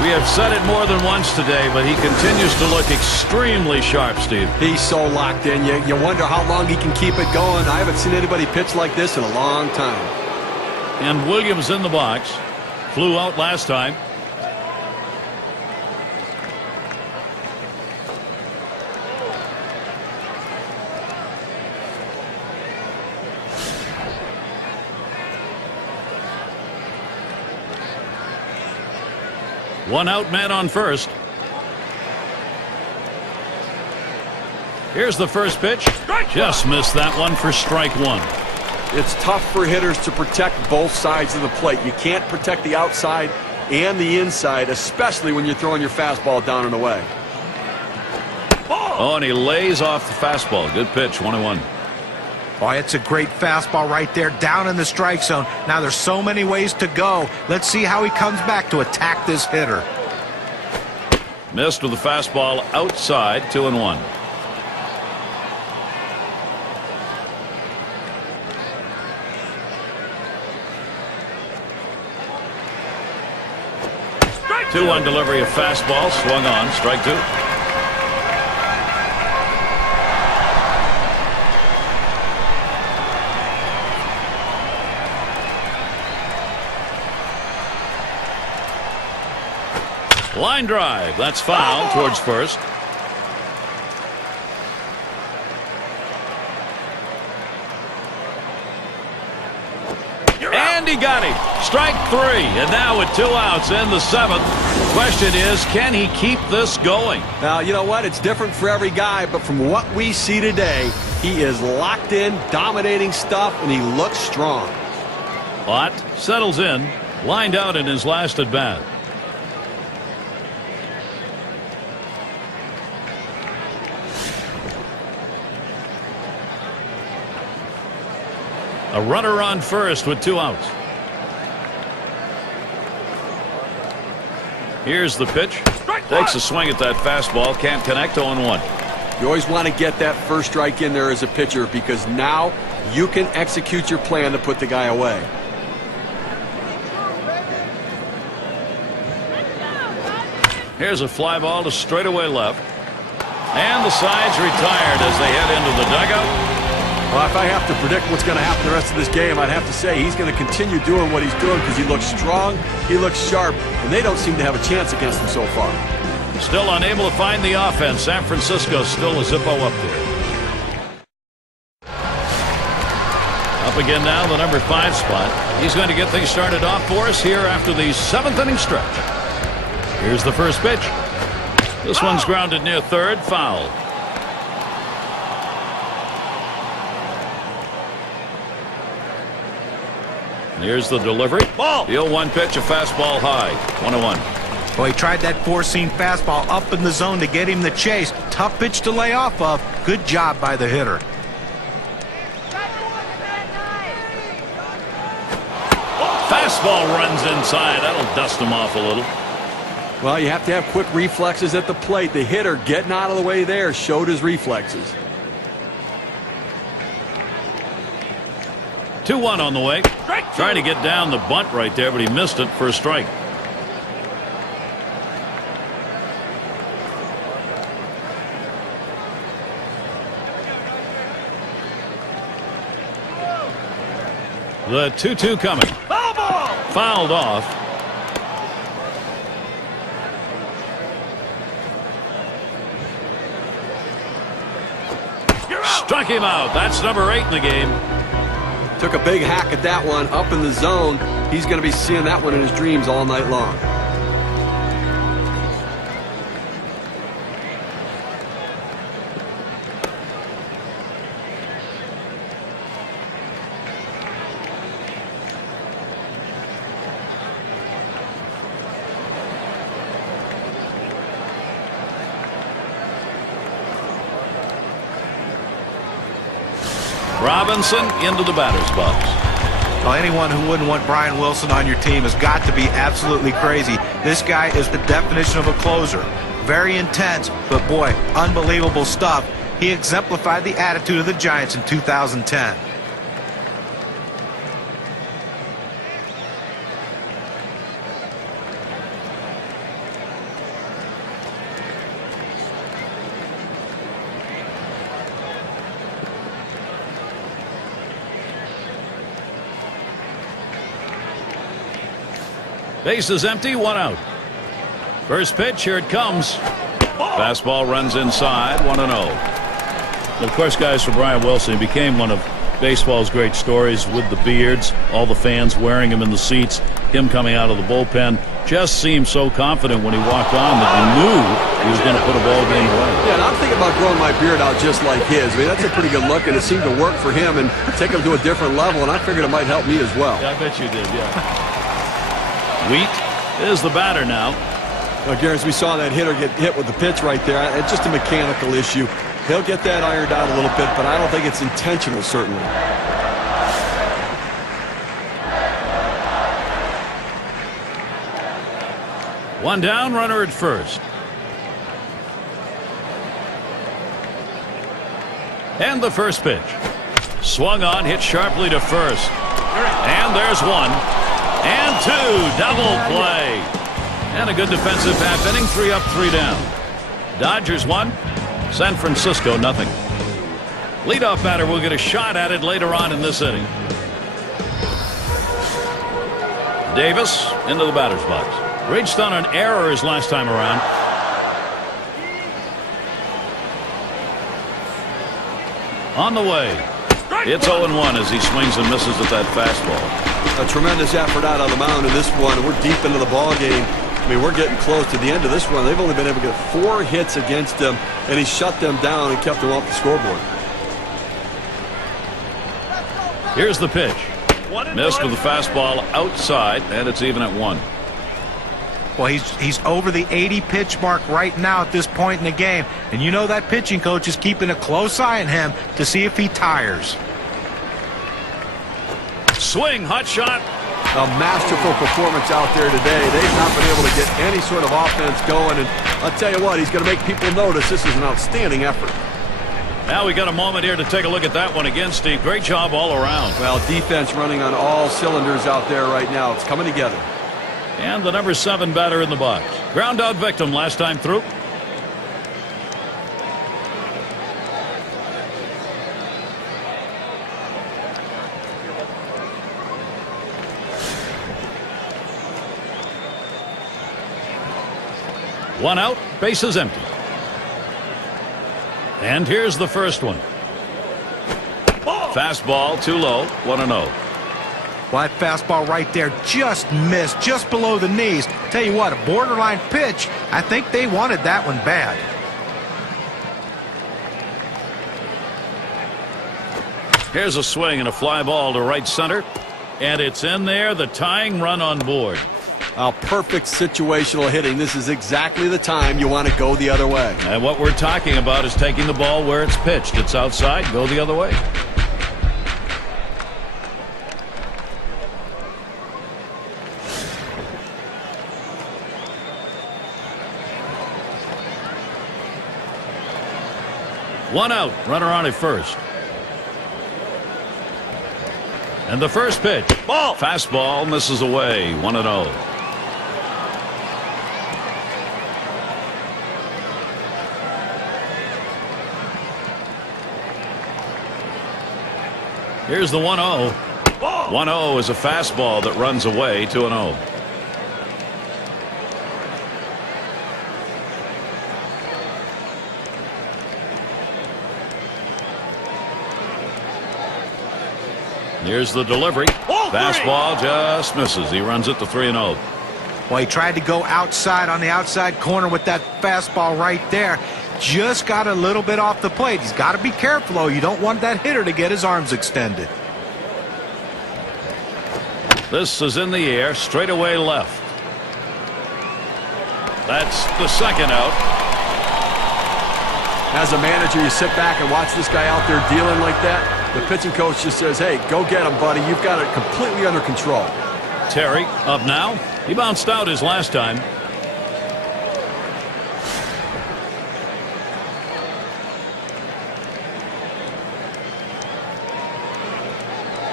We have said it more than once today, but he continues to look extremely sharp, Steve. He's so locked in. You wonder how long he can keep it going. I haven't seen anybody pitch like this in a long time. And Williams in the box. Flew out last time. One out, man on first. Here's the first pitch. Just missed that one for strike one. It's tough for hitters to protect both sides of the plate. You can't protect the outside and the inside, especially when you're throwing your fastball down and away. Oh, and he lays off the fastball. Good pitch, 1-1. Oh, it's a great fastball right there, down in the strike zone. Now there's so many ways to go. Let's see how he comes back to attack this hitter. Missed with the fastball outside, 2-1. Strike 2-1 delivery of fastball, swung on, strike two. Line drive. That's foul towards first. And he got him. Strike three. And now with 2 outs in the 7th. The question is, can he keep this going? Now, you know what? It's different for every guy, but from what we see today, he is locked in, dominating stuff, and he looks strong. Ott settles in, lined out in his last at bat. A runner on first with 2 outs. Here's the pitch. Takes a swing at that fastball. Can't connect. 0-1. You always want to get that first strike in there as a pitcher because now you can execute your plan to put the guy away. Here's a fly ball to straightaway left. And the side's retired as they head into the dugout. Well, if I have to predict what's going to happen the rest of this game, I'd have to say he's going to continue doing what he's doing because he looks strong, he looks sharp, and they don't seem to have a chance against him so far. Still unable to find the offense. San Francisco still a Zippo up there. Up again now, the number 5 spot. He's going to get things started off for us here after the 7th inning stretch. Here's the first pitch. This one's grounded near third, foul. Here's the delivery. Ball. The 0-1 pitch, a fastball high. 1-1. Well, he tried that four-seam fastball up in the zone to get him the chase. Tough pitch to lay off of. Good job by the hitter. Fastball runs inside. That'll dust him off a little. Well, you have to have quick reflexes at the plate. The hitter getting out of the way there showed his reflexes. 2-1 on the way. Trying to get down the bunt right there, but he missed it for a strike. The 2-2 coming. Fouled off. Struck him out. That's number 8 in the game. Took a big hack at that one up in the zone. He's going to be seeing that one in his dreams all night long. Robinson into the batter's box. Well, anyone who wouldn't want Brian Wilson on your team has got to be absolutely crazy. This guy is the definition of a closer. Very intense, but boy, unbelievable stuff. He exemplified the attitude of the Giants in 2010. Base is empty, 1 out. First pitch, here it comes. Fastball runs inside, 1-0. Of course, guys, for Brian Wilson, he became one of baseball's great stories with the beards, all the fans wearing him in the seats, him coming out of the bullpen. just seemed so confident when he walked on that you knew he was going to put a ball game away. Yeah, and I'm thinking about growing my beard out just like his. I mean, that's a pretty good look, and it seemed to work for him and take him to a different level, and I figured it might help me as well. Yeah, I bet you did, yeah. Wheat is the batter now. Well, Gary, as we saw that hitter get hit with the pitch right there, it's just a mechanical issue. He'll get that ironed out a little bit, but I don't think it's intentional, certainly. One down, runner at first. And the first pitch. Swung on, hit sharply to first. And there's one. And two. Double play. And a good defensive half inning. 3 up, 3 down. Dodgers 1. San Francisco nothing. Leadoff batter will get a shot at it later on in this inning. Davis into the batter's box. Reached on an error his last time around. On the way. It's 0-1 as he swings and misses at that fastball. A tremendous effort out on the mound in this one, and we're deep into the ball game. I mean, we're getting close to the end of this one. They've only been able to get 4 hits against him, and he shut them down and kept them off the scoreboard. Here's the pitch. Missed with the fastball outside, and it's even at 1. Well, he's over the 80 pitch mark right now at this point in the game, and you know that pitching coach is keeping a close eye on him to see if he tires. Swing, hot shot. A masterful performance out there today. They've not been able to get any sort of offense going, and I'll tell you what, he's going to make people notice this is an outstanding effort. Now we got a moment here to take a look at that one again, Steve. Great job all around. Well, defense running on all cylinders out there right now. It's coming together. And the number 7 batter in the box. Ground out victim last time through. One out, bases empty. And here's the first one. Fastball too low, 1-0. Well, that fastball right there just missed, just below the knees. Tell you what, a borderline pitch. I think they wanted that one bad. Here's a swing and a fly ball to right center. And it's in there, the tying run on board. Perfect situational hitting. This is exactly the time you want to go the other way. And what we're talking about is taking the ball where it's pitched. It's outside, go the other way. One out, runner on at first. And the first pitch. Ball. Fastball misses away. 1-0. Here's the 1-0. 1-0 is a fastball that runs away. 2-0. Here's the delivery. Fastball just misses. He runs it to 3-0. Well, he tried to go outside on the outside corner with that fastball right there. Just got a little bit off the plate. He's got to be careful, though. You don't want that hitter to get his arms extended. This is in the air, straight away left. That's the second out. As a manager, you sit back and watch this guy out there dealing like that. The pitching coach just says, hey, go get him, buddy. You've got it completely under control. Terry up now. He bounced out his last time.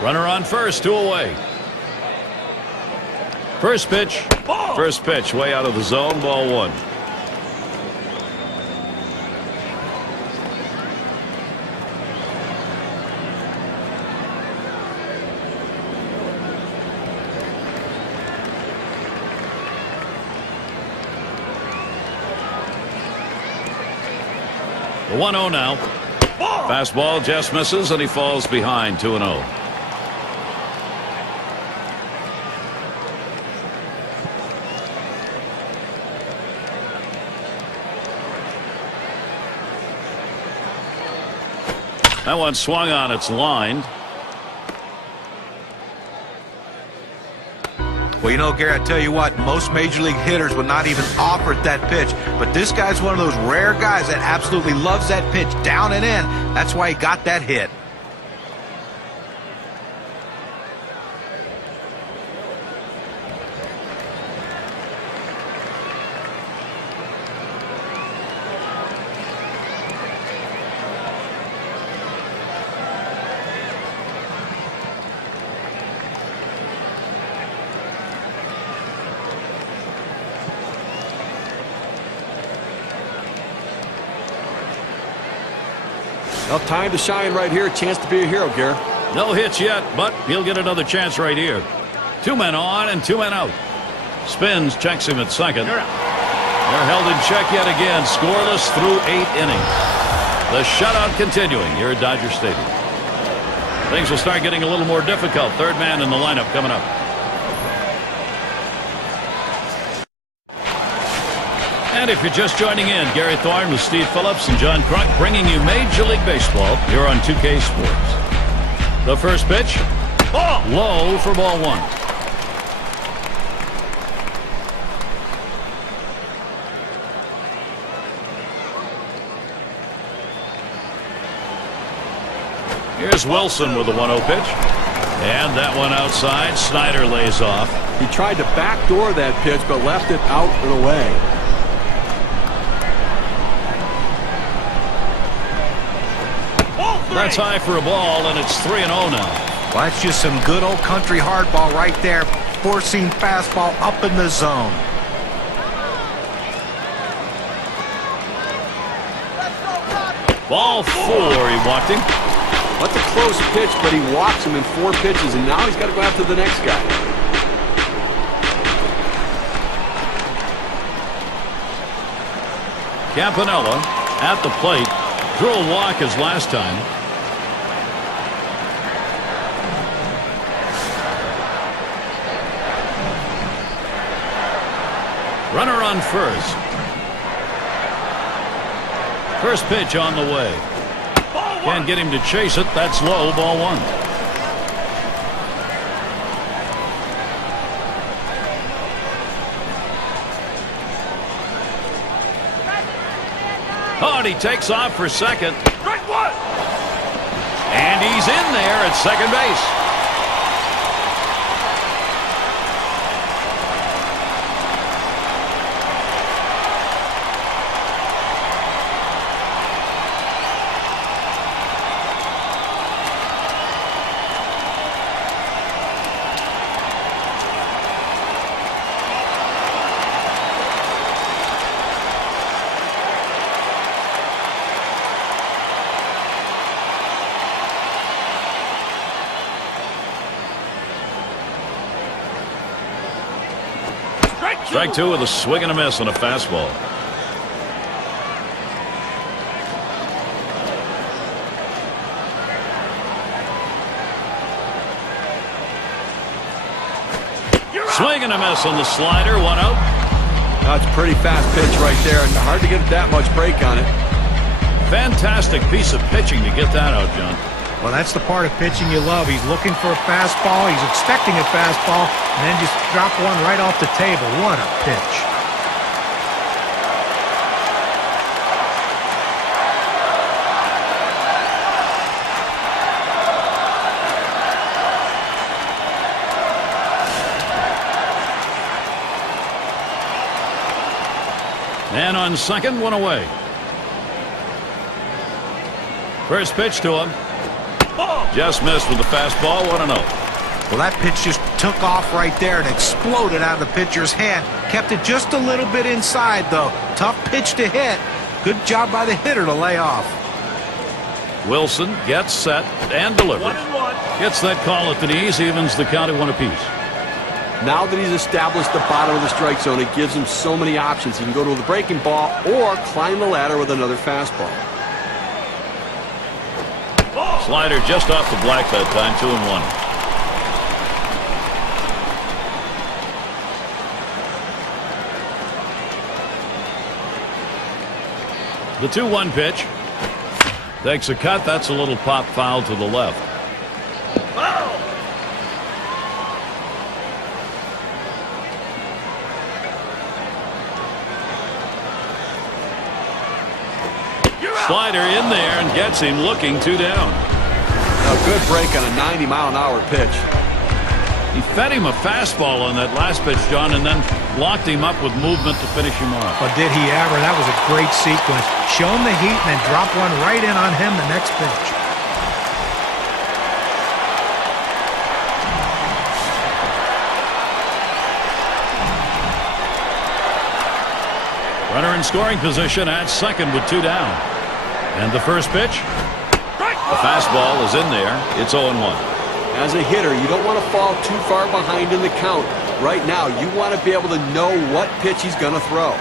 Runner on first, 2 away. First pitch. Ball. First pitch way out of the zone. Ball 1. The 1-0 now. Ball. Fastball just misses and he falls behind. 2-0. That one swung on. It's lined. Well, you know, Gary, I tell you what, most major league hitters would not even offer that pitch. But this guy's one of those rare guys that absolutely loves that pitch down and in. That's why he got that hit. Well, time to shine right here. Chance to be a hero, Gary. No hits yet, but he'll get another chance right here. 2 men on and 2 men out. Spins, checks him at second. They're held in check yet again. Scoreless through 8 innings. The shutout continuing here at Dodger Stadium. Things will start getting a little more difficult. Third man in the lineup coming up. And if you're just joining in, Gary Thorne with Steve Phillips and John Kruk bringing you Major League Baseball here on 2K Sports. The first pitch, low for ball 1. Here's Wilson with the 1-0 pitch. And that one outside. Snyder lays off. He tried to backdoor that pitch, but left it out and away. That's high for a ball, and it's 3-0 now. Well, that's just some good old country hardball right there, forcing fastball up in the zone. Ball 4, he walked him. That's a close pitch, but he walks him in 4 pitches, and now he's got to go after the next guy. Campanella at the plate. Drew a walk as last time. Runner on first. First pitch on the way. Can't get him to chase it. That's low. Ball 1. Oh, and he takes off for second. And he's in there at second base. Strike 2 with a swing and a miss on a fastball. Swing and a miss on the slider. 1 out. That's a pretty fast pitch right there, and hard to get that much break on it. Fantastic piece of pitching to get that out, John. Well, that's the part of pitching you love. He's looking for a fastball. He's expecting a fastball, and then just drop one right off the table. What a pitch. And on second, 1 away. First pitch to him. Just missed with the fastball. 1-0. Well, that pitch just took off right there and exploded out of the pitcher's hand. Kept it just a little bit inside, though. Tough pitch to hit. Good job by the hitter to lay off. Wilson gets set and delivers. Gets that call at the knees. Evens the count at 1 apiece. Now that he's established the bottom of the strike zone, it gives him so many options. He can go to the breaking ball or climb the ladder with another fastball. Slider just off the black that time. 2-1. The 2-1 pitch. Takes a cut. That's a little pop foul to the left. Slider in there and gets him looking 2 down. A good break on a 90-mile-an-hour pitch. He fed him a fastball on that last pitch, John, and then locked him up with movement to finish him off. But did he ever? That was a great sequence. Show him the heat and then drop one right in on him the next pitch. Runner in scoring position at second with 2 down. And the first pitch, the fastball is in there. It's 0-1. As a hitter, you don't want to fall too far behind in the count. Right now, you want to be able to know what pitch he's going to throw.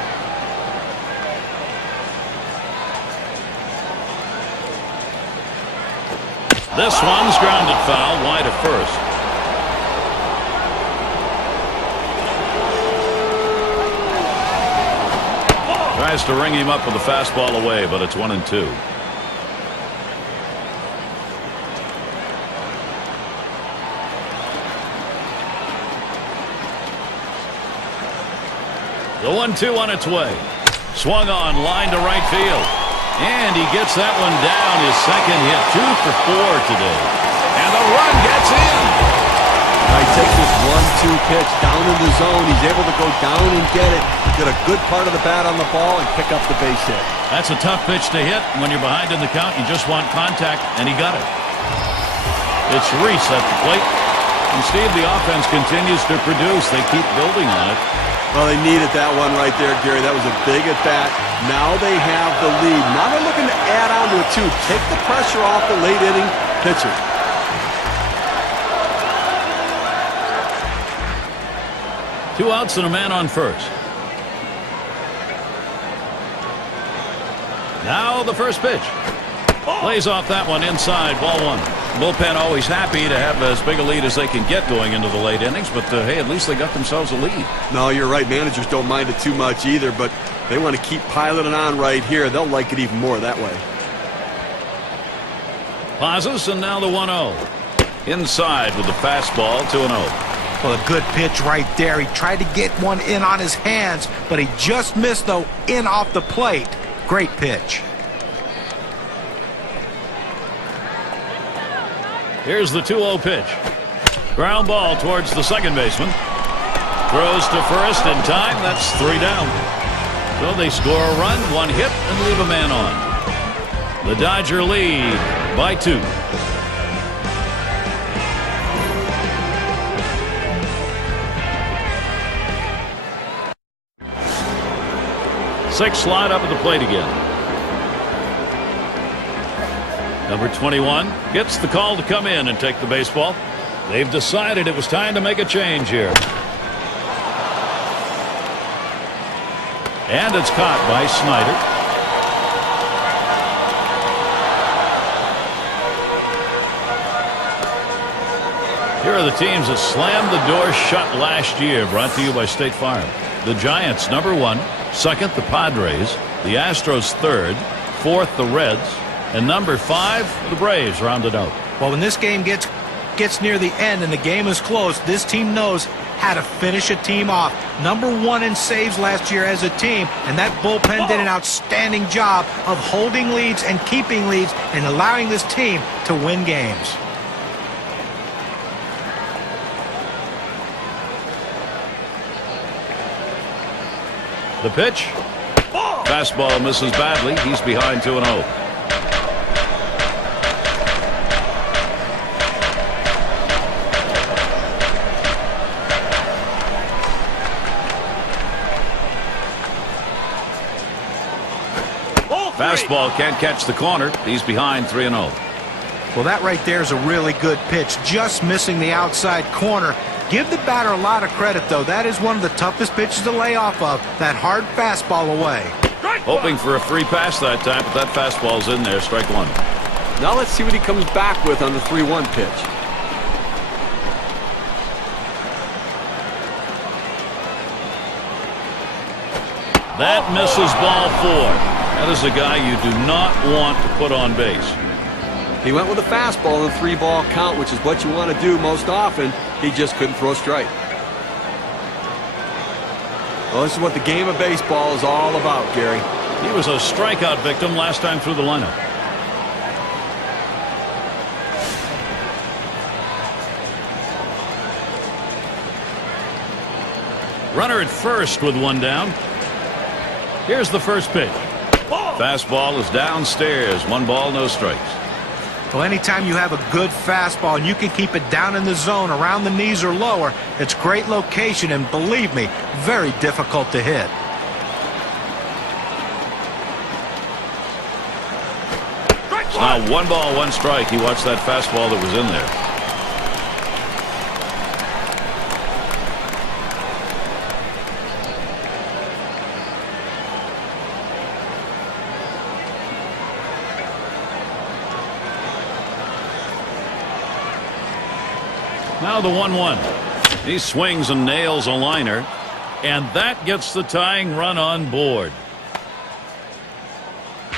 This one's grounded foul wide of first. Tries to ring him up with a fastball away, but it's 1-2. The 1-2 on its way. Swung on, line to right field. And he gets that one down. His second hit, 2 for 4 today. And the run gets in. He takes this 1-2 pitch down in the zone. He's able to go down and get it. Get a good part of the bat on the ball and pick up the base hit. That's a tough pitch to hit. When you're behind in the count, you just want contact, and he got it. It's Reese at the plate. And Steve, the offense continues to produce. They keep building on it. Well, they needed that one right there, Gary. That was a big at-bat. Now they have the lead. Now they're looking to add on to it, too. Take the pressure off the late-inning pitcher. Two outs and a man on first. Now the first pitch. Plays off that one inside, ball 1. Bullpen always happy to have as big a lead as they can get going into the late innings, but hey, at least they got themselves a lead. No, you're right. Managers don't mind it too much either, but they want to keep piling on right here. They'll like it even more that way. Pauses, and now the 1-0. Inside with the fastball, 2-0. Well, a good pitch right there. He tried to get one in on his hands, but he just missed, though, in off the plate. Great pitch. Here's the 2-0 pitch. Ground ball towards the second baseman. Throws to first in time. That's 3 down. So they score a run, 1 hit, and leave a man on. The Dodger lead by 2. Six slide up at the plate again. Number 21 gets the call to come in and take the baseball. They've decided it was time to make a change here. And it's caught by Snyder. Here are the teams that slammed the door shut last year, brought to you by State Farm. The Giants, number 1. Second, the Padres. The Astros, third. Fourth, the Reds. And number 5, the Braves rounded out. Well, when this game gets near the end and the game is close, this team knows how to finish a team off. Number 1 in saves last year as a team, and that bullpen did an outstanding job of holding leads and keeping leads and allowing this team to win games. The pitch. Fastball misses badly. He's behind 2-0. Fastball can't catch the corner. He's behind 3-0. Well, that right there is a really good pitch. Just missing the outside corner. Give the batter a lot of credit, though. That is one of the toughest pitches to lay off of. That hard fastball away. Hoping for a free pass that time, but that fastball's in there. Strike 1. Now let's see what he comes back with on the 3-1 pitch. That misses ball 4. That is a guy you do not want to put on base. He went with a fastball in a 3-ball count, which is what you want to do most often. He just couldn't throw a strike. Well, this is what the game of baseball is all about, Gary. He was a strikeout victim last time through the lineup. Runner at first with one down. Here's the first pitch. Fastball is downstairs. 1 ball, no strikes. Well, anytime you have a good fastball and you can keep it down in the zone around the knees or lower, it's great location and, believe me, very difficult to hit. Now 1 ball, 1 strike. He watched that fastball that was in there. Now the 1-1. He swings and nails a liner, and that gets the tying run on board.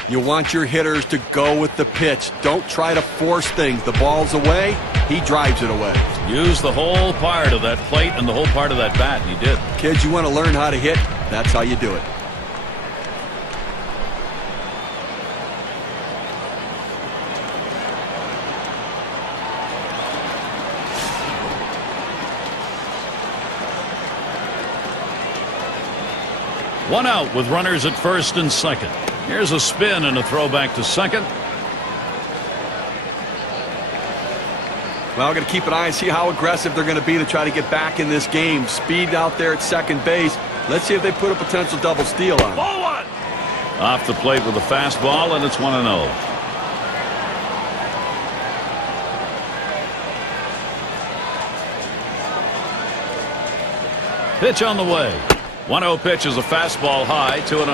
You want your hitters to go with the pitch. Don't try to force things. The ball's away, he drives it away. Use the whole part of that plate and the whole part of that bat, and he did. Kids, you want to learn how to hit? That's how you do it. One out with runners at first and second. Here's a spin and a throw back to second. Well, we're going to keep an eye and see how aggressive they're going to be to try to get back in this game. Speed out there at second base. Let's see if they put a potential double steal on. Ball 1. Off the plate with a fastball, and it's 1-0. Pitch on the way. 1-0 pitch is a fastball high, 2-0.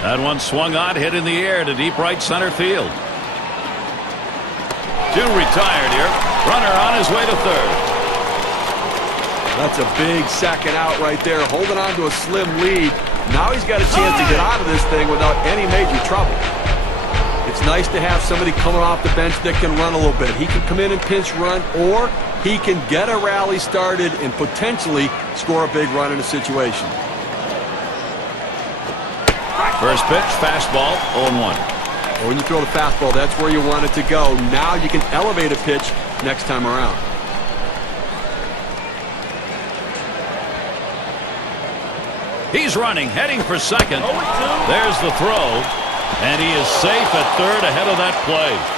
That one swung on, hit in the air to deep right center field. 2 retired here. Runner on his way to third. That's a big second out right there, holding on to a slim lead. Now he's got a chance to get out of this thing without any major trouble. It's nice to have somebody coming off the bench that can run a little bit. He can come in and pinch run, or he can get a rally started and potentially score a big run in a situation. First pitch, fastball, 0-1. When you throw the fastball, that's where you want it to go. Now you can elevate a pitch next time around. He's running, heading for second. There's the throw, and he is safe at third ahead of that play.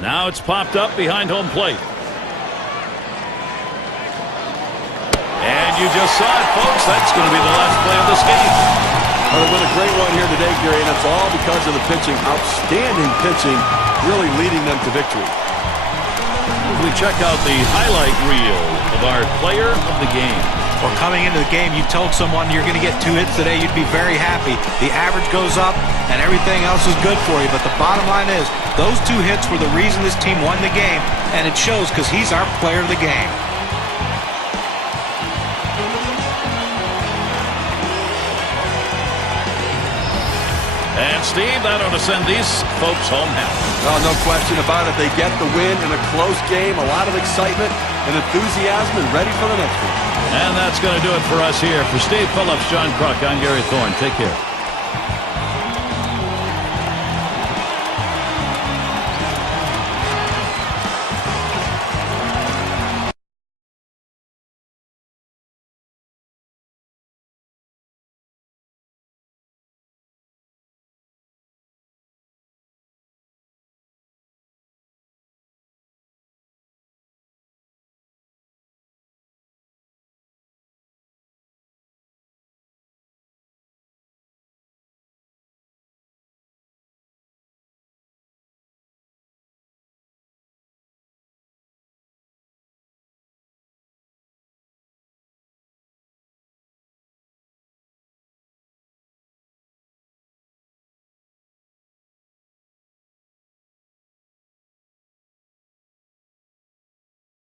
Now it's popped up behind home plate. And you just saw it, folks. That's going to be the last play of this game. Well, they win a great one here today, Gary, and it's all because of the pitching. Outstanding pitching, really leading them to victory. We check out the highlight reel of our player of the game. Well, coming into the game, you told someone you're going to get 2 hits today, you'd be very happy. The average goes up, and everything else is good for you. But the bottom line is, those 2 hits were the reason this team won the game, and it shows because he's our player of the game. And, Steve, that ought to send these folks home happy. Oh, no question about it. They get the win in a close game, a lot of excitement and enthusiasm, and ready for the next one. And that's going to do it for us here. For Steve Phillips, John Kruk, I'm Gary Thorne. Take care.